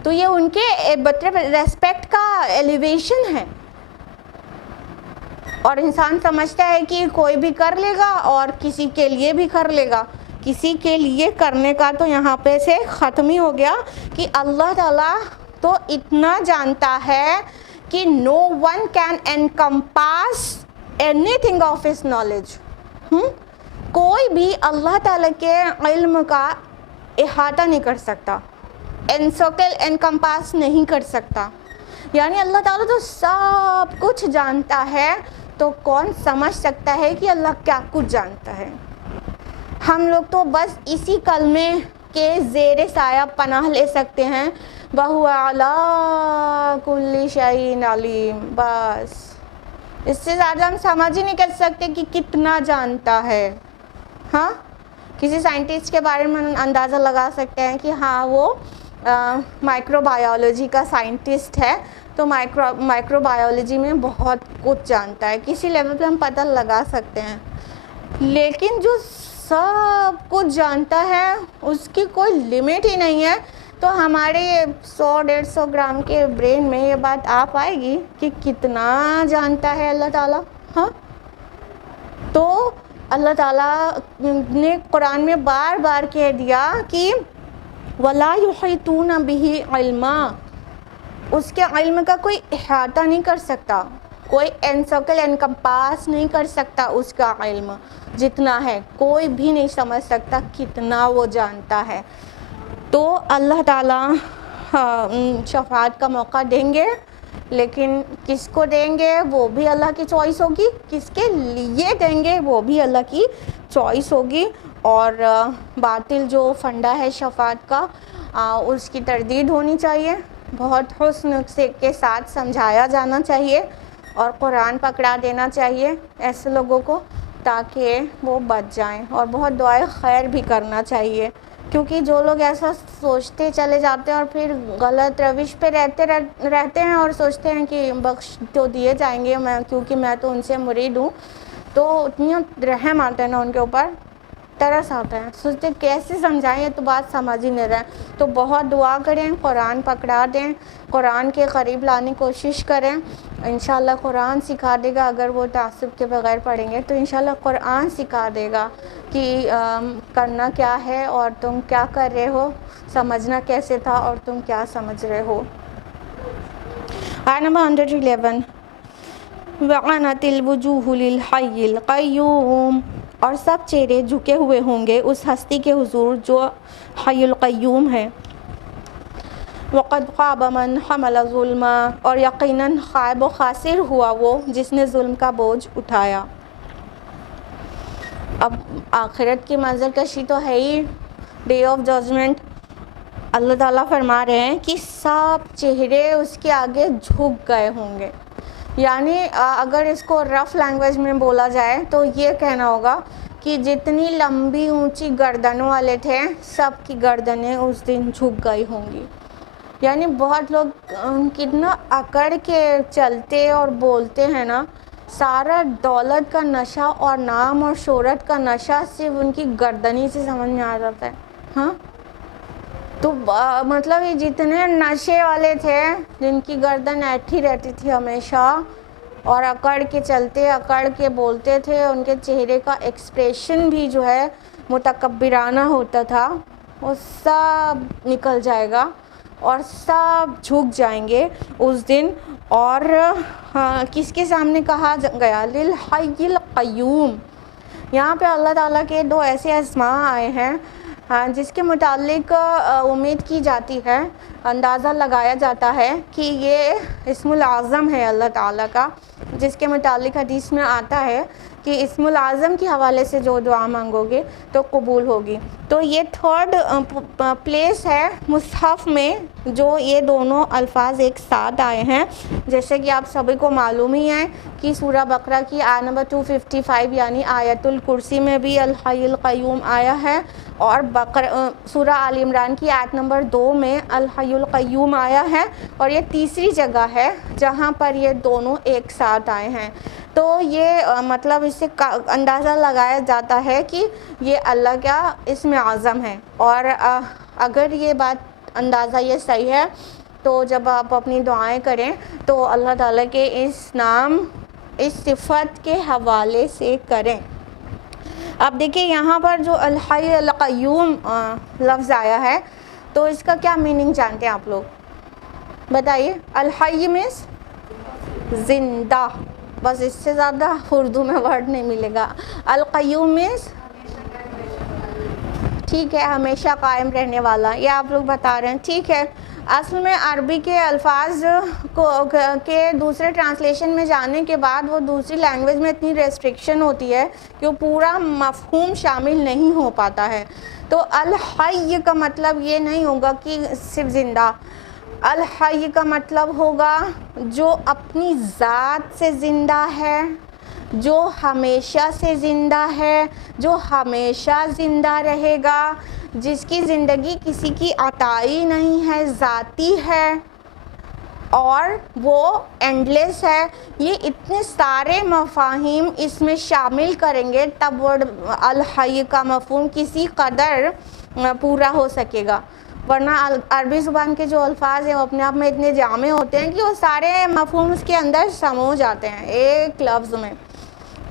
تو یہ ان کے مطلب ریسپیکٹ کا ایلیویشن ہے. اور انسان سمجھتا ہے کہ کوئی بھی کر لے گا اور کسی کے لیے بھی کر لے گا. کسی کے لیے کرنے کا تو یہاں پہ سے ختم ہی ہو گیا کہ اللہ تعالیٰ تو اتنا جانتا ہے کہ no one can encompass anything of his knowledge. کوئی بھی اللہ تعالیٰ کے علم کا احاطہ نہیں کر سکتا، انسرکل انکمپاس نہیں کر سکتا. یعنی اللہ تعالیٰ تو سب کچھ جانتا ہے، تو کون سمجھ سکتا ہے کہ اللہ کیا کچھ جانتا ہے. ہم لوگ تو بس اسی کلمے کے زیر سایہ پناہ لے سکتے ہیں، وَهُوَ عَلَىٰ كُلِّ شَيْءٍ عَلِيمٌ، بس اس سے زیادہ ہم سمجھ ہی نہیں کر سکتے کہ کتنا جانتا ہے. ہاں کسی سائنٹسٹ کے بارے میں اندازہ لگا سکتے ہیں کہ ہاں وہ مائکرو بایولوجی کا سائنٹسٹ ہے، تو مائکرو بایولوجی میں بہت کچھ جانتا ہے، کسی لیول پہ ہم پتہ لگا سکتے ہیں. لیکن جو سب کچھ جانتا ہے اس کی کوئی لمٹ ہی نہیں ہے. تو ہمارے 100-150 گرام کے برین میں یہ بات آ پائے گی کہ کتنا جانتا ہے اللہ تعالیٰ. ہاں تو اللہ تعالیٰ نے قرآن میں بار بار کہہ دیا کہ وَلَا يُحِيطُونَ بِهِ عِلْمًا، اس کے علم کا کوئی احاطہ نہیں کر سکتا، کوئی انسرکل انکمپاس نہیں کر سکتا اس کا علم جتنا ہے، کوئی بھی نہیں سمجھ سکتا کتنا وہ جانتا ہے. تو اللہ تعالیٰ شفاعت کا موقع دیں گے، لیکن کس کو دیں گے وہ بھی اللہ کی چوائس ہوگی، کس کے لیے دیں گے وہ بھی اللہ کی چوائس ہوگی. اور باطل جو فنڈا ہے شفاعت کا اس کی تردید ہونی چاہیے، بہت حسن کے ساتھ سمجھایا جانا چاہیے اور قرآن پکڑا دینا چاہیے ایسے لوگوں کو تاکہ وہ بچ جائیں، اور بہت دعائے خیر بھی کرنا چاہیے. کیونکہ جو لوگ ایسا سوچتے چلے جاتے ہیں اور پھر غلط روش پہ رہتے ہیں اور سوچتے ہیں کہ بخش تو دیے جائیں گے کیونکہ میں تو ان سے مرید ہوں، تو اتنی رحم آتا ہے نا ان کے اوپر، ترس آتا ہے، سوچتے کیسے سمجھائیں، یہ تو بات سمجھ ہی نہیں رہے. تو بہت دعا کریں، قرآن پکڑا دیں، قرآن کے قریب لانے کی کوشش کریں. انشاءاللہ قرآن سکھا دے گا. اگر وہ تعصب کے بغیر پڑھیں گے تو انشاءاللہ قرآن سکھا دے گا کہ کرنا کیا ہے اور تم کیا کر رہے ہو، سمجھنا کیسے تھا اور تم کیا سمجھ رہے ہو. آیت نمبر 111 وَعَنَتِ الْوُجُوهُ لِلْحَيِّ الْقَيُّومِ، اور سب چہرے جھکے ہوئے ہوں گے اس ہستی کے حضور جو حی القیوم ہے. وَقَدْ خَابَ مَنْ حَمَلَ ظُلْمًا، اور یقیناً خائب و خاسر ہوا وہ جس نے ظلم کا بوجھ اٹھایا. اب آخرت کی منظر کشی تو ہے ہی، ڈے آف ججمنٹ. اللہ تعالیٰ فرما رہے ہیں کہ سب چہرے اس کے آگے جھک گئے ہوں گے. یعنی اگر اس کو رف لینگویج میں بولا جائے تو یہ کہنا ہوگا کہ جتنی لمبی اونچی گردنوں والے تھے سب کی گردنیں اس دن جھک گئی ہوں گی. یعنی بہت لوگ کتنا اکڑ کے چلتے اور بولتے ہیں نا، سارا دولت کا نشہ اور نام اور شہرت کا نشہ صرف ان کی گردنی سے سمجھ میں آ جاتا ہے. ہاں تو مطلب یہ جتنے نشے والے تھے جن کی گردن ایٹھی رہتی تھی ہمیشہ اور اکڑ کے چلتے اکڑ کے بولتے تھے، ان کے چہرے کا ایکسپریشن بھی جو ہے متکبرانہ ہوتا تھا، وہ سب نکل جائے گا اور سب جھک جائیں گے اس دن. اور کس کے سامنے کہا گیا؟ للحی القیوم. یہاں پہ اللہ تعالیٰ کے دو ایسے اسماء آئے ہیں جس کے متعلق امید کی جاتی ہے، اندازہ لگایا جاتا ہے کہ یہ اسم العظم ہے اللہ تعالیٰ کا، جس کے متعلق حدیث میں آتا ہے کہ اسم العظم کے حوالے سے جو دعا مانگو گے تو قبول ہوگی. تو یہ تھرڈ پلیس ہے مصحف میں جو یہ دونوں الفاظ ایک ساتھ آئے ہیں. جیسے کہ آپ سبھی کو معلوم ہی ہے کہ سورہ بقرہ کی آیت نمبر 255 یعنی آیت الکرسی میں بھی الحی القیوم آیا ہے، اور سورہ آل عمران کی آیت نمبر 2 میں الحی القیوم آیا ہے، اور یہ تیسری جگہ ہے جہاں پر یہ دونوں ایک ساتھ آئے ہیں. تو یہ مطلب اس سے اندازہ لگایا جاتا ہے کہ یہ اللہ کا اسم اعظم ہے. اور اگر یہ بات اندازہ یہ صحیح ہے تو جب آپ اپنی دعائیں کریں تو اللہ تعالیٰ کے اس نام اس صفت کے حوالے سے کریں. اب دیکھیں یہاں پر جو الحی القیوم لفظ آیا ہے تو اس کا کیا میننگ جانتے ہیں آپ لوگ؟ بتائیے. الحی مینس زندہ، بس اس سے زیادہ اردو میں ورڈ نہیں ملے گا. القیوم مینس ٹھیک ہے ہمیشہ قائم رہنے والا، یہ آپ لوگ بتا رہے ہیں ٹھیک ہے. اصل میں عربی کے الفاظ کے دوسرے ٹرانسلیشن میں جانے کے بعد وہ دوسری لینگویج میں اتنی ریسٹرکشن ہوتی ہے کہ وہ پورا مفہوم شامل نہیں ہو پاتا ہے. تو الحی کا مطلب یہ نہیں ہوگا کہ صرف زندہ. الحی کا مطلب ہوگا جو اپنی ذات سے زندہ ہے, جو ہمیشہ سے زندہ ہے, جو ہمیشہ زندہ رہے گا, جس کی زندگی کسی کی عطائی نہیں ہے, ذاتی ہے اور وہ اینڈلیس ہے. یہ اتنے سارے مفاہیم اس میں شامل کریں گے تب ورڈ الحی کا مفہوم کسی قدر پورا ہو سکے گا. ورنہ عربی زبان کے جو الفاظ ہیں وہ اپنے آپ میں اتنے جامع ہوتے ہیں کہ وہ سارے مفہوم اس کے اندر سمو جاتے ہیں ایک لفظ میں.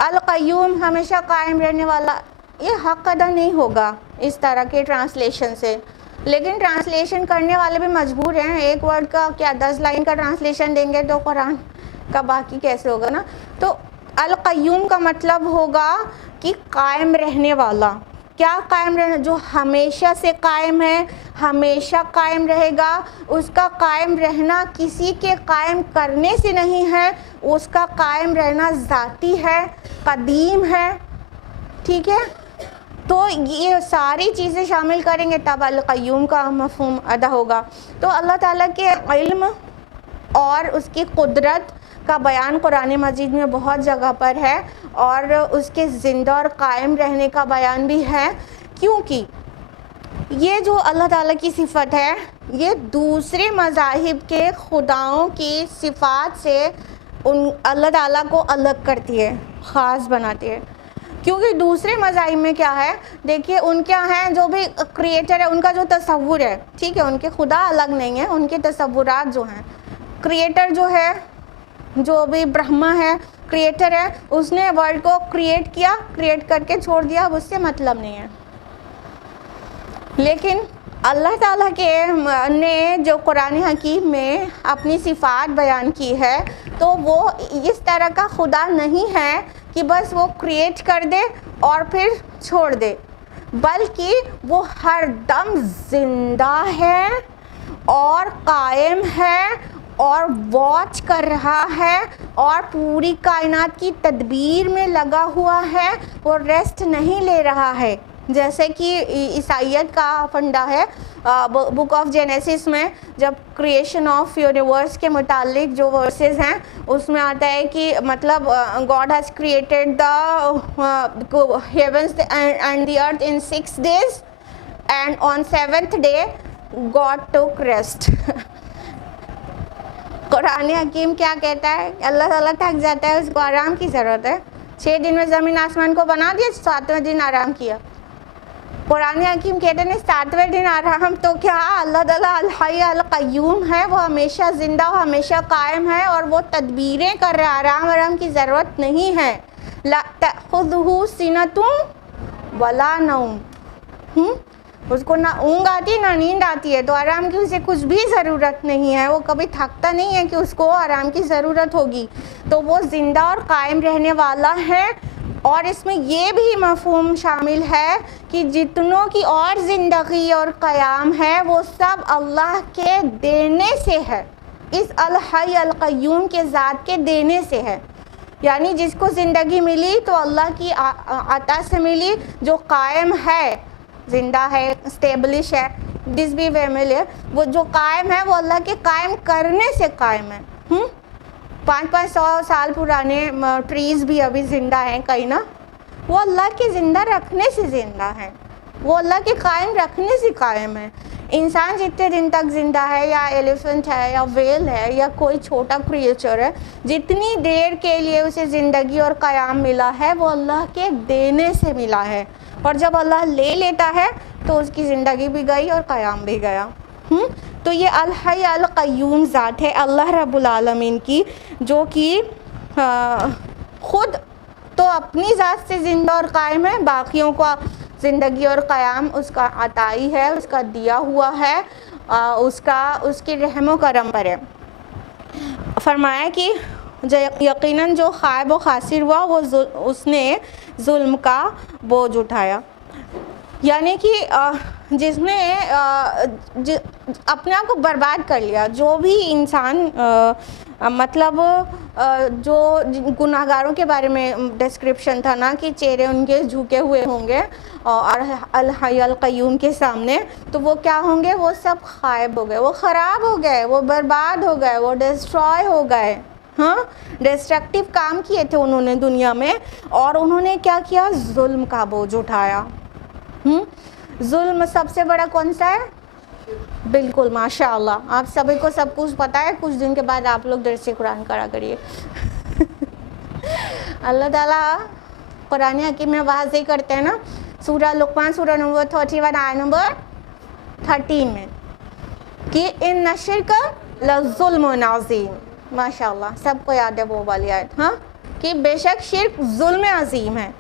القیوم ہمیشہ قائم رہنے والا, یہ حق ادا نہیں ہوگا اس طرح کے ٹرانسلیشن سے, لیکن ٹرانسلیشن کرنے والے بھی مجبور ہیں. ایک ورڈ کا کیا 10 لائن کا ٹرانسلیشن دیں گے تو قرآن کا باقی کیسے ہوگا نا. تو القیوم کا مطلب ہوگا کہ قائم رہنے والا. کیا قائم رہنا؟ جو ہمیشہ سے قائم ہے, ہمیشہ قائم رہے گا. اس کا قائم رہنا کسی کے قائم کرنے سے نہیں ہے, اس کا قائم رہنا ذاتی ہے, قدیم ہے. ٹھیک ہے, تو یہ ساری چیزیں شامل کریں گے تب القیوم کا مفہوم ادا ہوگا. تو اللہ تعالیٰ کے علم اور اس کی قدرت کا بیان قرآن مجید میں بہت جگہ پر ہے, اور اس کے زندہ اور قائم رہنے کا بیان بھی ہے, کیونکہ یہ جو اللہ تعالیٰ کی صفت ہے یہ دوسرے مذاہب کے خداؤں کی صفات سے اللہ تعالیٰ کو الگ کرتی ہے, خاص بناتی ہے. کیونکہ دوسرے مذاہب میں کیا ہے, دیکھیے ان کیا ہیں, جو بھی کریٹر ہے ان کا جو تصور ہے, ٹھیک ہے, ان کے خدا الگ نہیں ہے, ان کے تصورات جو ہیں. کریٹر جو ہے, جو بھی برہما ہے, کریٹر ہے, اس نے ورلڈ کو کریٹ کیا, کریٹ کر کے چھوڑ دیا, اب اس سے مطلب نہیں ہے. لیکن اللہ تعالیٰ کے نے جو قرآن حکیم میں اپنی صفات بیان کی ہے تو وہ اس طرح کا خدا نہیں ہے کہ بس وہ کریٹ کر دے اور پھر چھوڑ دے, بلکہ وہ ہر دم زندہ ہے اور قائم ہے اور واچ کر رہا ہے اور پوری کائنات کی تدبیر میں لگا ہوا ہے, وہ ریسٹ نہیں لے رہا ہے. جیسے کہ عیسائیت کا فنڈا ہے, بک آف جینیسس میں جب کریشن آف یونیورس کے متعلق جو ورسز ہیں اس میں آتا ہے کہ مطلب God has created the heavens and the earth in 6 days and on 7th day God ٹوک ریسٹ. قرآن حکیم کیا کہتا ہے؟ اللہ تعالیٰ تھک جاتا ہے, اس کو آرام کی ضرورت ہے. 6 دن میں زمین آسمان کو بنا دیا, 7ویں دن آرام کیا. قرآن حکیم کہتے ہیں 7ویں دن آرام. تو کیا اللہ تعالیٰ الحی القیوم ہے, وہ ہمیشہ زندہ, وہ ہمیشہ قائم ہے اور وہ تدبیریں کر رہے ہیں, آرام کی ضرورت نہیں ہے. لا تأخذہ سنۃ ولا نوم, اس کو نہ اونگ آتی نہ نیند آتی ہے, تو آرام کی اسے کچھ بھی ضرورت نہیں ہے, وہ کبھی تھکتا نہیں ہے کہ اس کو آرام کی ضرورت ہوگی. تو وہ زندہ اور قائم رہنے والا ہے. اور اس میں یہ بھی مفہوم شامل ہے کہ جتنوں کی اور زندگی اور قیام ہے وہ سب اللہ کے دینے سے ہے, اس الحی القیوم کے ذات کے دینے سے ہے. یعنی جس کو زندگی ملی تو اللہ کی عطا سے ملی, جو قائم ہے, زندہ ہے, اسٹیبلش ہے, جس بھی وے میں لے, وہ جو قائم ہے وہ اللہ کے قائم کرنے سے قائم ہے. 500 سال پرانے ٹریز بھی ابھی زندہ ہیں کہیں نا, وہ اللہ کے زندہ رکھنے سے زندہ ہیں, وہ اللہ کے قائم رکھنے سے قائم ہے. انسان جتنے دن تک زندہ ہے, یا ایلیفنٹ ہے یا ویل ہے یا کوئی چھوٹا کریچر ہے, جتنی دیر کے لیے اسے زندگی اور قیام ملا ہے وہ اللہ کے دینے سے ملا ہے, اور جب اللہ لے لیتا ہے تو اس کی زندگی بھی گئی اور قیام بھی گیا. تو یہ الحی القیوم ذات ہے اللہ رب العالمین کی, جو کہ خود تو اپنی ذات سے زندہ اور قائم ہے, باقیوں کو زندگی اور قیام اس کا عطائی ہے, اس کا دیا ہوا ہے, اس کے رحم و کرم پر ہے. فرمایا کہ یقیناً جو خائب و خاسر ہوا وہ اس نے ظلم کا بوجھ اٹھایا. یعنی کہ جس نے اپنے آپ کو برباد کر لیا، جو بھی انسان مطلب جو گناہ گاروں کے بارے میں ڈسکرپشن تھا نا کہ چہرے ان کے جھکے ہوئے ہوں گے اور الحی القیوم کے سامنے، تو وہ کیا ہوں گے؟ وہ سب غائب ہو گئے، وہ خراب ہو گئے، وہ برباد ہو گئے، وہ ڈسٹرائے ہو گئے. ہاں، ڈسٹرکٹیو کام کیے تھے انہوں نے دنیا میں، اور انہوں نے کیا کیا؟ ظلم کا بوجھ اٹھایا. ظلم سب سے بڑا کون سا ہے؟ بالکل، ماشاءاللہ آپ سبھی کو سب کچھ پتہ ہے. کچھ دن کے بعد آپ لوگ درس قرآن کرا کریے. اللہ تعالیٰ قرآن حکیم میں واضح کرتے ہیں نا، سورہ لقمان سورہ نمبر 31 آیت نمبر 13 میں کہ ان الشرک لظلم عظیم. ماشاءاللہ سب کو یاد ہے وہ والی آیت، ہاں، کہ بے شک شرک ظلم عظیم ہے.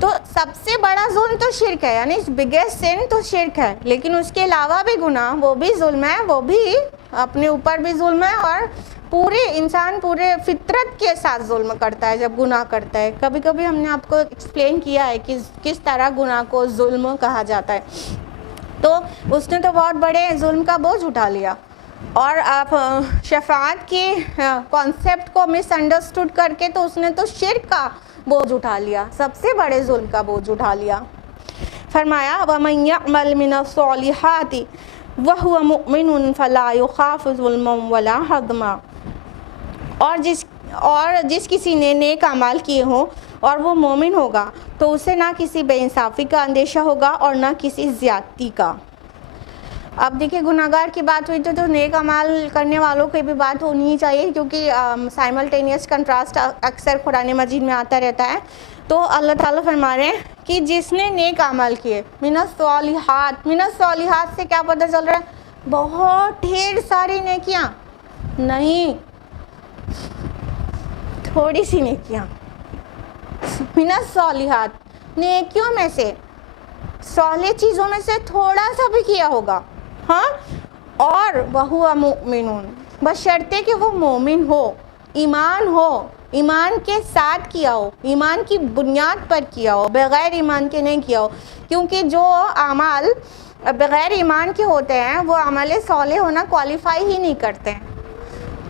تو سب سے بڑا ظلم تو شرک ہے، یعنی بگیسٹ سن تو شرک ہے، لیکن اس کے علاوہ بھی گناہ وہ بھی ظلم ہے، وہ بھی اپنے اوپر بھی ظلم ہے، اور پورے انسان پورے فطرت کے ساتھ ظلم کرتا ہے جب گناہ کرتا ہے. کبھی کبھی ہم نے آپ کو ایکسپلین کیا ہے کہ کس طرح گناہ کو ظلم کہا جاتا ہے. تو اس نے تو بہت بڑے ظلم کا بوجھ اٹھا لیا، اور آپ شفاعت کی کانسیپٹ کو مس انڈرسٹوڈ کر کے تو اس نے تو شرک کا بوجھ اٹھا لیا، سب سے بڑے ظلم کا بوجھ اٹھا لیا. فرمایا وَمَن يَعْمَلْ مِنَ الصَّالِحَاتِ وَهُوَ مُؤْمِنٌ فَلَا يُخَافُ ظُلْمًا وَلَا هَضْمًا. اور جس کسی نے نیک اعمال کیے ہوں اور وہ مومن ہوگا تو اسے نہ کسی بے انصافی کا اندیشہ ہوگا اور نہ کسی زیادتی کا. اب دیکھیں گناہگار کی بات ہوئی تو نیک اعمال کرنے والوں کی بھی بات ہونی ہی چاہیے، کیونکہ سائملٹینیس کنٹراسٹ اکثر قرآن مجید میں آتا رہتا ہے. تو اللہ تعالیٰ فرما رہے ہیں کہ جس نے نیک اعمال کیے، من الصالحات. من الصالحات سے کیا پتہ چل رہا ہے؟ بہت ڈھیر ساری نیکیاں نہیں، تھوڑی سی نیکیاں. من الصالحات، نیکیوں میں سے، صالح چیزوں میں سے تھوڑا سا بھی کیا ہوگا، ہاں. اور وَهُوَ مُؤْمِنٌ، بشرطے کہ وہ مومن ہو، ایمان ہو، ایمان کے ساتھ کیا ہو، ایمان کی بنیاد پر کیا ہو، بغیر ایمان کے نہیں کیا ہو. کیونکہ جو اعمال بغیر ایمان کے ہوتے ہیں وہ اعمال صالح ہونا کوالیفائی ہی نہیں کرتے ہیں.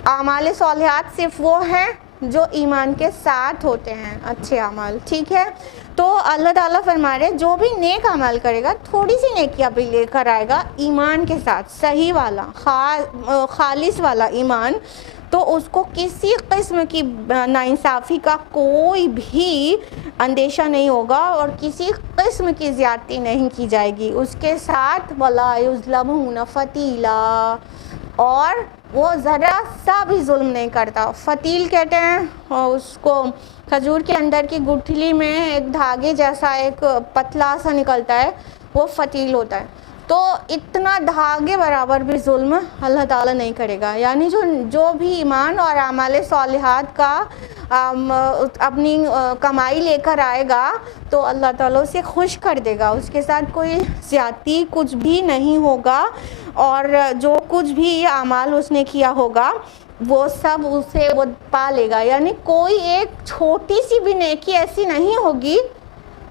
اعمال صالحات صرف وہ ہیں جو ایمان کے ساتھ ہوتے ہیں، اچھے اعمال، ٹھیک ہے. تو اللہ تعالیٰ فرما رہے جو بھی نیک عمل کرے گا تھوڑی سی نیکیاں بھی لے کر آئے گا ایمان کے ساتھ، صحیح والا خالص والا ایمان، تو اس کو کسی قسم کی ناانصافی کا کوئی بھی اندیشہ نہیں ہوگا اور کسی قسم کی زیادتی نہیں کی جائے گی اس کے ساتھ. وَلَا يُظْلَمُونَ فَتِيلًا، اور وہ ذرا سا بھی ظلم نہیں کرتا. فتیل کہتے ہیں اس کو، کھجور کے اندر کی گٹھلی میں ایک دھاگے جیسا ایک پتلا سا نکلتا ہے، وہ فتیل ہوتا ہے. تو اتنا دھاگے برابر بھی ظلم اللہ تعالیٰ نہیں کرے گا. یعنی جو بھی ایمان اور اعمال صالحات کا اپنی کمائی لے کر آئے گا تو اللہ تعالیٰ اسے خوش کر دے گا، اس کے ساتھ کوئی زیادتی کچھ بھی نہیں ہوگا، اور جو کچھ بھی اعمال اس نے کیا ہوگا وہ سب اسے وہ پا لے گا. یعنی کوئی ایک چھوٹی سی بھی نیکی ایسی نہیں ہوگی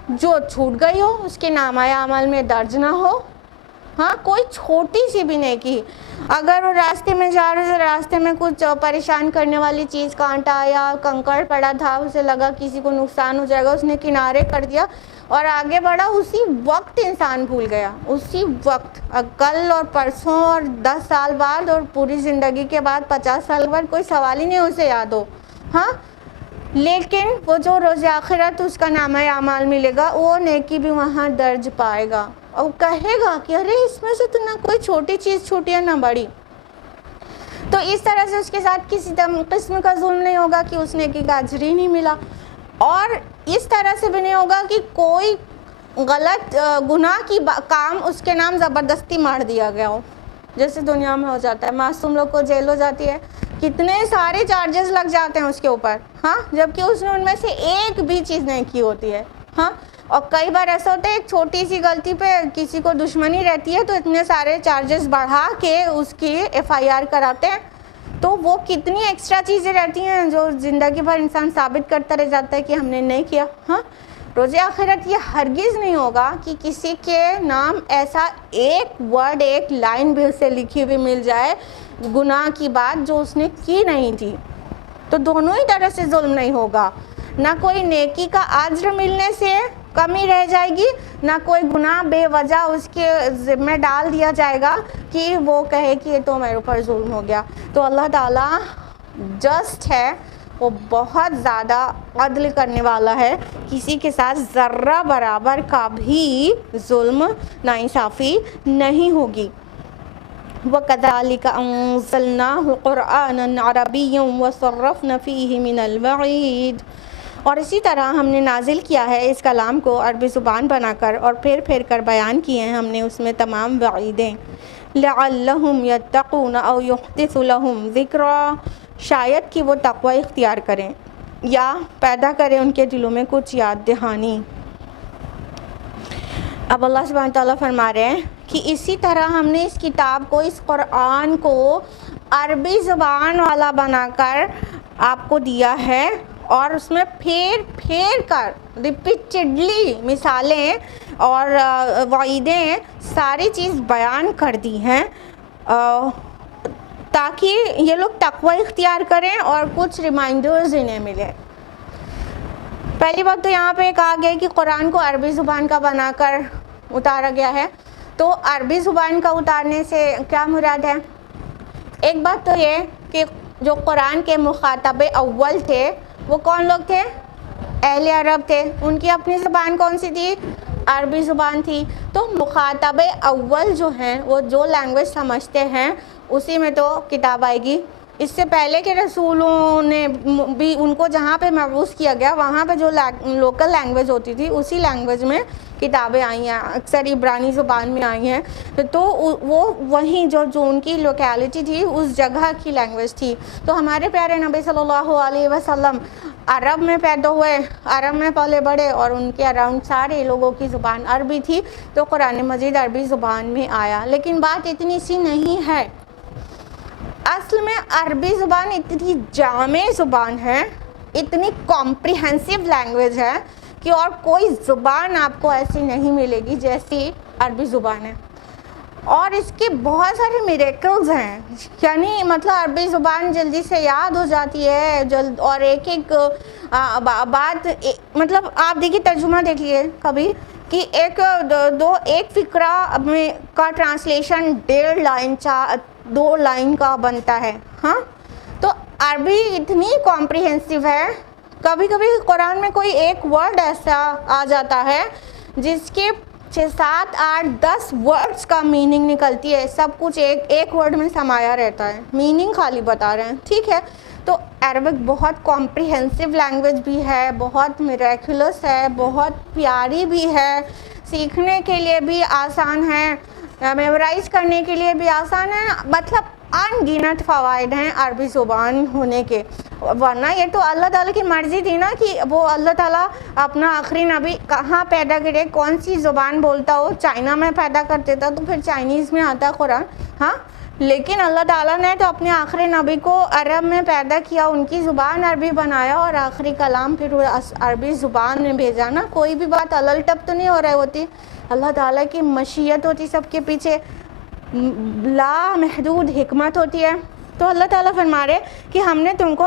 جو چھوٹ گئی ہو، اس کے نامہ اعمال میں درج نہ ہو. ہاں، کوئی چھوٹی سی بھی نیکی، اگر وہ راستے میں جا رہے تھے، راستے میں کچھ پریشان کرنے والی چیز، کانٹا یا کنکڑ پڑا تھا، اسے لگا کسی کو نقصان ہو جائے گا، اس نے کنارے کر دیا اور آگے بڑھا، اسی وقت انسان بھول گیا، اسی وقت. کل اور پرسوں اور 10 سال بعد اور پوری زندگی کے بعد 50 سال بعد کوئی سوال ہی نہیں اسے یاد ہو. ہاں، لیکن وہ جو روز آخرت اس کا نامہ اعمال ملے گا وہ نیکی بھی وہاں درج پائے گا، اور کہے گا کہ ارے اس میں سے تو نہ کوئی چھوٹی چیز چھوٹی ہے نہ بڑی. تو اس طرح سے اس کے ساتھ کسی قسم کا ظلم نہیں ہوگا کہ اس نیکی کا اجر ہی نہیں ملا، اور اس طرح سے بھی نہیں ہوگا کہ کوئی غلط گناہ کی کام اس کے نام زبردستی مار دیا گیا ہو، جیسے دنیا میں ہو جاتا ہے. معصوم لوگ کو جیل ہو جاتی ہے، کتنے سارے چارجز لگ جاتے ہیں اس کے اوپر، ہاں، جبکہ اس نے ان میں سے ایک بھی چیز نہیں کی ہوتی ہے. ہاں، اور کئی بار ایسا ہوتا ہے ایک چھوٹی سی غلطی پہ کسی کو دشمنی رہتی ہے تو اتنے سارے چارجز بڑھا کے اس کی FIR کراتے ہیں. تو وہ کتنی ایکسٹرا چیزیں رہتی ہیں جو زندگی بھر انسان ثابت کرتا رہ جاتا ہے کہ ہم نے نہیں کیا. ہاں روز آخرت یہ ہرگز نہیں ہوگا کہ کسی کے نام ایسا ایک ورڈ ایک لائن بھی اسے لکھی ہوئی مل جائے گناہ کی بات جو اس نے کی نہیں تھی. تو دونوں ہی طرح سے ظلم نہیں ہوگا, نہ کوئی نیکی کا اجر ملنے سے کمی رہ جائے گی, نہ کوئی گناہ بے وجہ اس کے ذمہ ڈال دیا جائے گا کہ وہ کہے کہ یہ تو میرے اوپر ظلم ہو گیا. تو اللہ تعالیٰ جسٹ ہے, وہ بہت زیادہ عدل کرنے والا ہے, کسی کے ساتھ ذرہ برابر کا بھی ظلم ناانصافی نہیں ہوگی. وَكَذَلِكَ أَنزَلْنَاهُ قُرْآنًا عَرَبِيًّا وَصَرَّفْنَا فِيهِ مِنَ الْوَعِيدِ, اور اسی طرح ہم نے نازل کیا ہے اس کلام کو عربی زبان بنا کر اور پھر پھر کر بیان کیے ہیں ہم نے اس میں تمام وعیدیں. لَعَلَّهُمْ يَتَّقُونَ أَوْ يُحْدِثُ لَهُمْ ذِكْرًا, شاید کہ وہ تقوی اختیار کریں یا پیدا کریں ان کے دلوں میں کچھ یاد دہانی. اب اللہ سبحانہ تعالیٰ فرما رہے ہیں کہ اسی طرح ہم نے اس کتاب کو, اس قرآن کو عربی زبان والا بنا کر آپ کو دیا ہے, اور اس میں پھیر پھیر کر ریپیٹڈلی مثالیں اور وعیدیں ساری چیز بیان کر دی ہیں تاکہ یہ لوگ تقوی اختیار کریں اور کچھ ریمائنڈرز انہیں ملے. پہلی بات تو یہاں پہ کہا گیا کہ قرآن کو عربی زبان کا بنا کر اتارا گیا ہے. تو عربی زبان کا اتارنے سے کیا مراد ہے؟ ایک بات تو یہ کہ جو قرآن کے مخاطب اول تھے وہ کون لوگ تھے؟ اہل عرب تھے. ان کی اپنی زبان کون سی تھی؟ عربی زبان تھی. تو مخاطب اول جو ہیں وہ جو لینگویج سمجھتے ہیں اسی میں تو کتاب آئے گی. اس سے پہلے کے رسولوں نے بھی ان کو جہاں پہ مبعوث کیا گیا وہاں پہ جو لوکل لینگویج ہوتی تھی اسی لینگویج میں کتابیں آئی ہیں, اکثر عبرانی زبان میں آئی ہیں. تو وہ وہیں جو ان کی لوکیلٹی تھی اس جگہ کی لینگویج تھی. تو ہمارے پیارے نبی صلی اللہ علیہ وسلم عرب میں پیدا ہوئے, عرب میں پلے بڑھے, اور ان کے اراؤنڈ سارے لوگوں کی زبان عربی تھی. تو قرآن مجید عربی زبان میں آیا. لیکن بات اتنی سی نہیں ہے, اصل میں عربی زبان اتنی جامع زبان ہے, اتنی کمپریہنسو لینگویج ہے کہ اور کوئی زبان آپ کو ایسی نہیں ملے گی جیسی عربی زبان ہے. اور اس کے بہت سارے میریکلز ہیں, یعنی مطلب عربی زبان جلدی سے یاد ہو جاتی ہے اور ایک ایک بات مطلب آپ دیکھیے ترجمہ دیکھ لیے کبھی کہ ایک فقرہ میں کا ٹرانسلیشن 1.5 لائن 2 لائن کا بنتا ہے. ہاں تو عربی اتنی کمپریہنسو ہے, کبھی کبھی قرآن میں کوئی ایک ورڈ ایسا آ جاتا ہے جس کے 6 7 8 10 ورڈز کا میننگ نکلتی ہے. سب کچھ ایک ورڈ میں سمایا رہتا ہے, میننگ خالی بتا رہے ہیں. ٹھیک ہے, تو عربک بہت کمپریہنسو لینگویج بھی ہے, بہت میریکولس ہے, بہت پیاری بھی ہے, سیکھنے کے لیے بھی آسان ہے, میمورائز کرنے کے لیے بھی آسان ہے. مطلب ان گنت فوائد ہیں عربی زبان ہونے کے. ورنہ یہ تو اللہ تعالیٰ کی مرضی تھی نا کہ وہ اللہ تعالیٰ اپنا آخری نبی کہاں پیدا کرے, کون سی زبان بولتا ہو. چائنا میں پیدا کر دیتا تو پھر چائنیز میں آتا قرآن. ہاں لیکن اللہ تعالیٰ نے تو اپنے آخری نبی کو عرب میں پیدا کیا, ان کی زبان عربی بنایا اور آخری کلام پھر عربی زبان میں بھیجا نا. کوئی بھی بات الل ٹپ تو نہیں ہو رہی ہوتی, اللہ تعالیٰ کی مشیت ہوتی, سب کے پیچھے لا محدود حکمت ہوتی ہے. تو اللہ تعالیٰ فرما رہے کہ ہم نے تم کو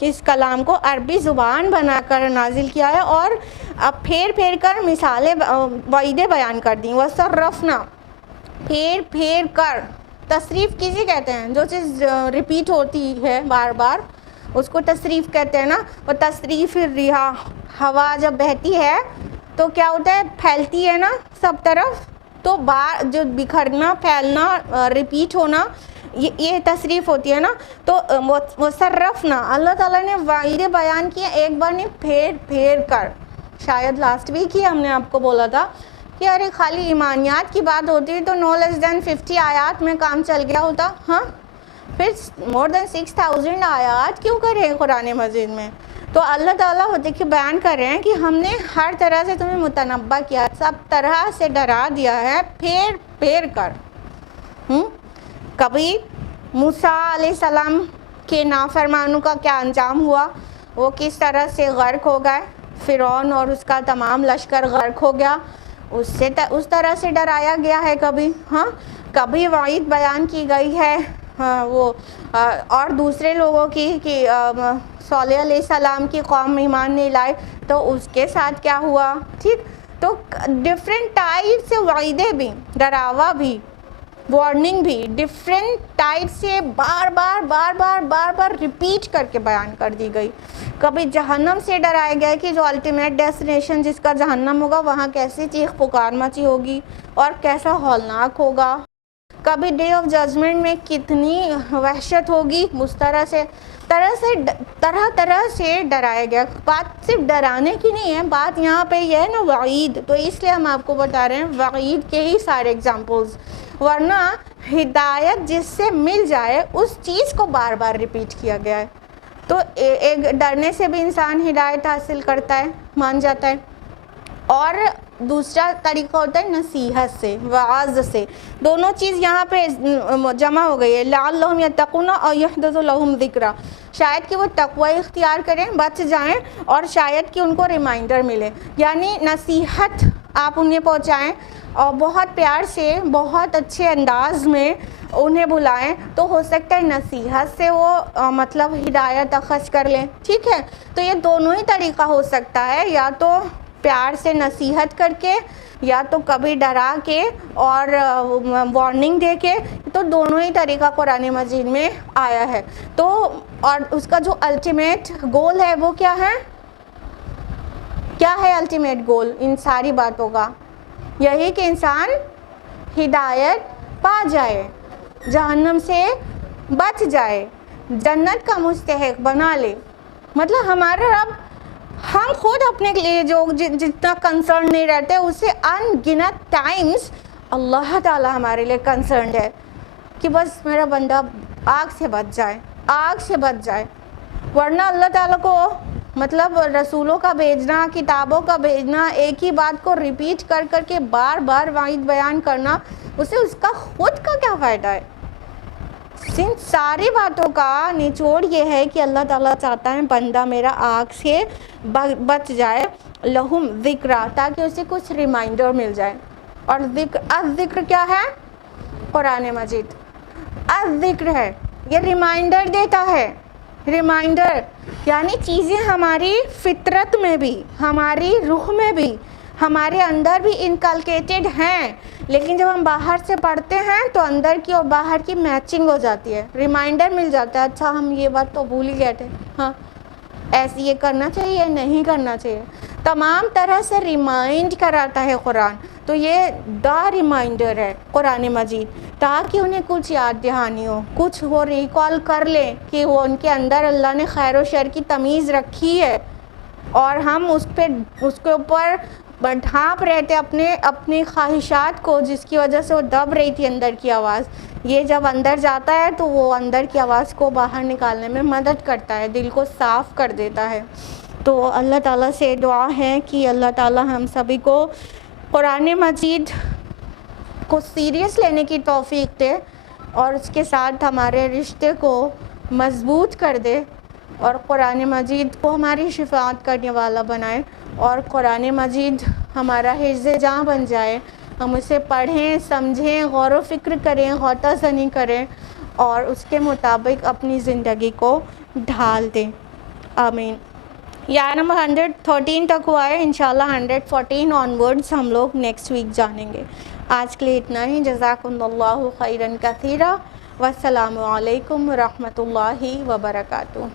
اس کلام کو عربی زبان بنا کر نازل کیا ہے اور اب پھیر پھیر کر مثالیں وعیدیں بیان کر دیں. وَصَرَّفْنَا, پھیر پھیر کر. تصریف کسی کہتے ہیں جو چیز ریپیٹ ہوتی ہے بار بار اس کو تصریف کہتے ہیں نا. اور تصریف الرِّیحَ, ہوا جب بہتی ہے تو کیا ہوتا ہے, پھیلتی ہے نا سب طرف. تو جو بکھرنا, پھیلنا, ریپیٹ ہونا, یہ تصریف ہوتی ہے نا. تو وَصَرَّفْنَا, اللہ تعالیٰ نے وعیدیں بیان کیے ایک بار نہیں, پھیر پھیر کر. شاید لاسٹ ویک ہی ہم نے آپ کو بولا تھا کہ ارے خالی ایمانیات کی بات ہوتی ہے تو no less than 50 آیات میں کام چل گیا ہوتا. ہاں پھر more than 6000 آیات کیوں کرے ہیں قرآن مجید میں؟ تو اللہ تعالیٰ دیکھیے بیان کر رہے ہیں کہ ہم نے ہر طرح سے تمہیں متنبع کیا, سب طرح سے ڈرا دیا ہے پھیر پھیر کر. کبھی موسیٰ علیہ السلام کہ نافرمانوں کا کیا انجام ہوا، وہ کس طرح سے غرق ہو گئے، فرعون اور اس کا تمام لشکر غرق ہو گیا، اس طرح سے ڈرایا گیا ہے کبھی، ہاں کبھی وعید بیان کی گئی ہے وہ اور دوسرے لوگوں کی کہ صالح علیہ السلام کی قوم ایمان نہیں لائے تو اس کے ساتھ کیا ہوا، ٹھیک، تو ڈفرینٹ ٹائپ سے وعیدیں بھی، ڈراوا بھی، وارننگ بھی ڈفرینٹ ٹائپ سے بار بار ریپیٹ کر کے بیان کر دی گئی۔ کبھی جہنم سے ڈرایا گیا کہ جو الٹیمیٹ ڈیسٹینیشن جس کا جہنم ہوگا وہاں کیسی چیخ پکار مچی ہوگی اور کیسا ہولناک ہوگا، کبھی ڈے آف ججمنٹ میں کتنی وحشت ہوگی، اس طرح سے ڈرایا گیا۔ بات صرف ڈرانے کی نہیں ہے، بات یہاں پہ یہ ہے نا وعید، تو اس لیے ہم آپ کو بتا رہے ہیں وعید کے ہی سارے ایگزامپلز، ورنہ ہدایت جس سے مل جائے اس چیز کو بار بار ریپیٹ کیا گیا ہے، تو ایک ڈرنے سے بھی انسان ہدایت حاصل کرتا ہے، مان جاتا ہے، اور دوسرا طریقہ ہوتا ہے نصیحت سے، وعظ سے، دونوں چیز یہاں پہ جمع ہو گئی ہے، لعلہم یتقون او یحدث لہم ذکرا، شاید کہ وہ تقوی اختیار کریں، بچ جائیں، اور شاید کہ ان کو ریمائنڈر ملے، یعنی نصیحت آپ انہیں پہنچائیں اور بہت پیار سے، بہت اچھے انداز میں انہیں بلائیں، تو ہو سکتا ہے نصیحت سے وہ مطلب ہدایت اخذ کر لیں، ٹھیک ہے، تو یہ دونوں ہی طریقہ ہو سکتا ہے، یا تو پیار سے نصیحت کر کے، یا تو کبھی ڈرا کے اور وارننگ دے کے، تو دونوں ہی طریقہ قرآن مجید میں آیا ہے، تو اور اس کا جو الٹیمیٹ گول ہے وہ کیا ہے، کیا ہے الٹیمیٹ گول ان ساری باتوں کا، یہی کہ انسان ہدایت پا جائے، جہنم سے بچ جائے، جنت کا مستحق بنا لے، مطلب ہمارا رب، ہم خود اپنے لیے جو جتنا کنسرن نہیں رہتے، اس سے ان گنت ٹائمز اللہ تعالی ہمارے لیے کنسرنڈ ہے کہ بس میرا بندہ آگ سے بچ جائے، آگ سے بچ جائے، ورنہ اللہ تعالیٰ کو مطلب رسولوں کا بھیجنا، کتابوں کا بھیجنا، ایک ہی بات کو ریپیٹ کر کر کے بار بار وعید بیان کرنا، اسے اس کا خود کا کیا فائدہ ہے؟ ان ساری باتوں کا نچوڑ یہ ہے کہ اللہ تعالیٰ چاہتا ہے بندہ میرا آگ سے بچ جائے، لہم ذکرا، تاکہ اسے کچھ ریمائنڈر مل جائے، اور ذکر کیا ہے؟ قرآن مجید الذکر ہے، یہ ریمائنڈر دیتا ہے، ریمائنڈر یعنی چیزیں ہماری فطرت میں بھی، ہماری روح میں بھی، ہمارے اندر بھی انکلکیٹڈ ہیں، لیکن جب ہم باہر سے پڑھتے ہیں تو اندر کی اور باہر کی میچنگ ہو جاتی ہے، ریمائنڈر مل جاتا ہے، اچھا ہم یہ بات تو بھول ہی گئے تھے، ہاں ایسے یہ کرنا چاہیے، نہیں کرنا چاہیے، تمام طرح سے ریمائنڈ کراتا ہے قرآن، تو یہ ریمائنڈر ہے قرآن مجید، تاکہ انہیں کچھ یاد دہانی ہو، کچھ وہ ریکال کر لیں کہ وہ ان کے اندر اللہ نے خیر و شر کی تمیز رکھی ہے، اور ہم اس کے اوپر ڈھانپ رہے تھے اپنی خواہشات کو، جس کی وجہ سے وہ دب رہی تھی اندر کی آواز، یہ جب اندر جاتا ہے تو وہ اندر کی آواز کو باہر نکالنے میں مدد کرتا ہے، دل کو صاف کر دیتا ہے۔ تو اللہ تعالیٰ سے دعا ہے کہ اللہ تعالیٰ ہم سبھی کو قرآن مجید کو سیریس لینے کی توفیق دے، اور اس کے ساتھ ہمارے رشتے کو مضبوط کر دے، اور قرآن مجید کو ہماری شفاعت کرنے والا بنائے، اور قرآن مجید ہمارا حفظ جاں بن جائے، ہم اسے پڑھیں، سمجھیں، غور و فکر کریں، غوطہ زنی کریں، اور اس کے مطابق اپنی زندگی کو ڈھال دیں، آمین۔ یا نمبر 113 تک ہوا ہے، انشاءاللہ 114 آنورڈز ہم لوگ نیکسٹ ویک جانیں گے۔ آج کے لیے اتنا ہی، جزاکم اللہ خیرا کثیرا، والسلام علیکم ورحمۃ اللہ وبرکاتہ۔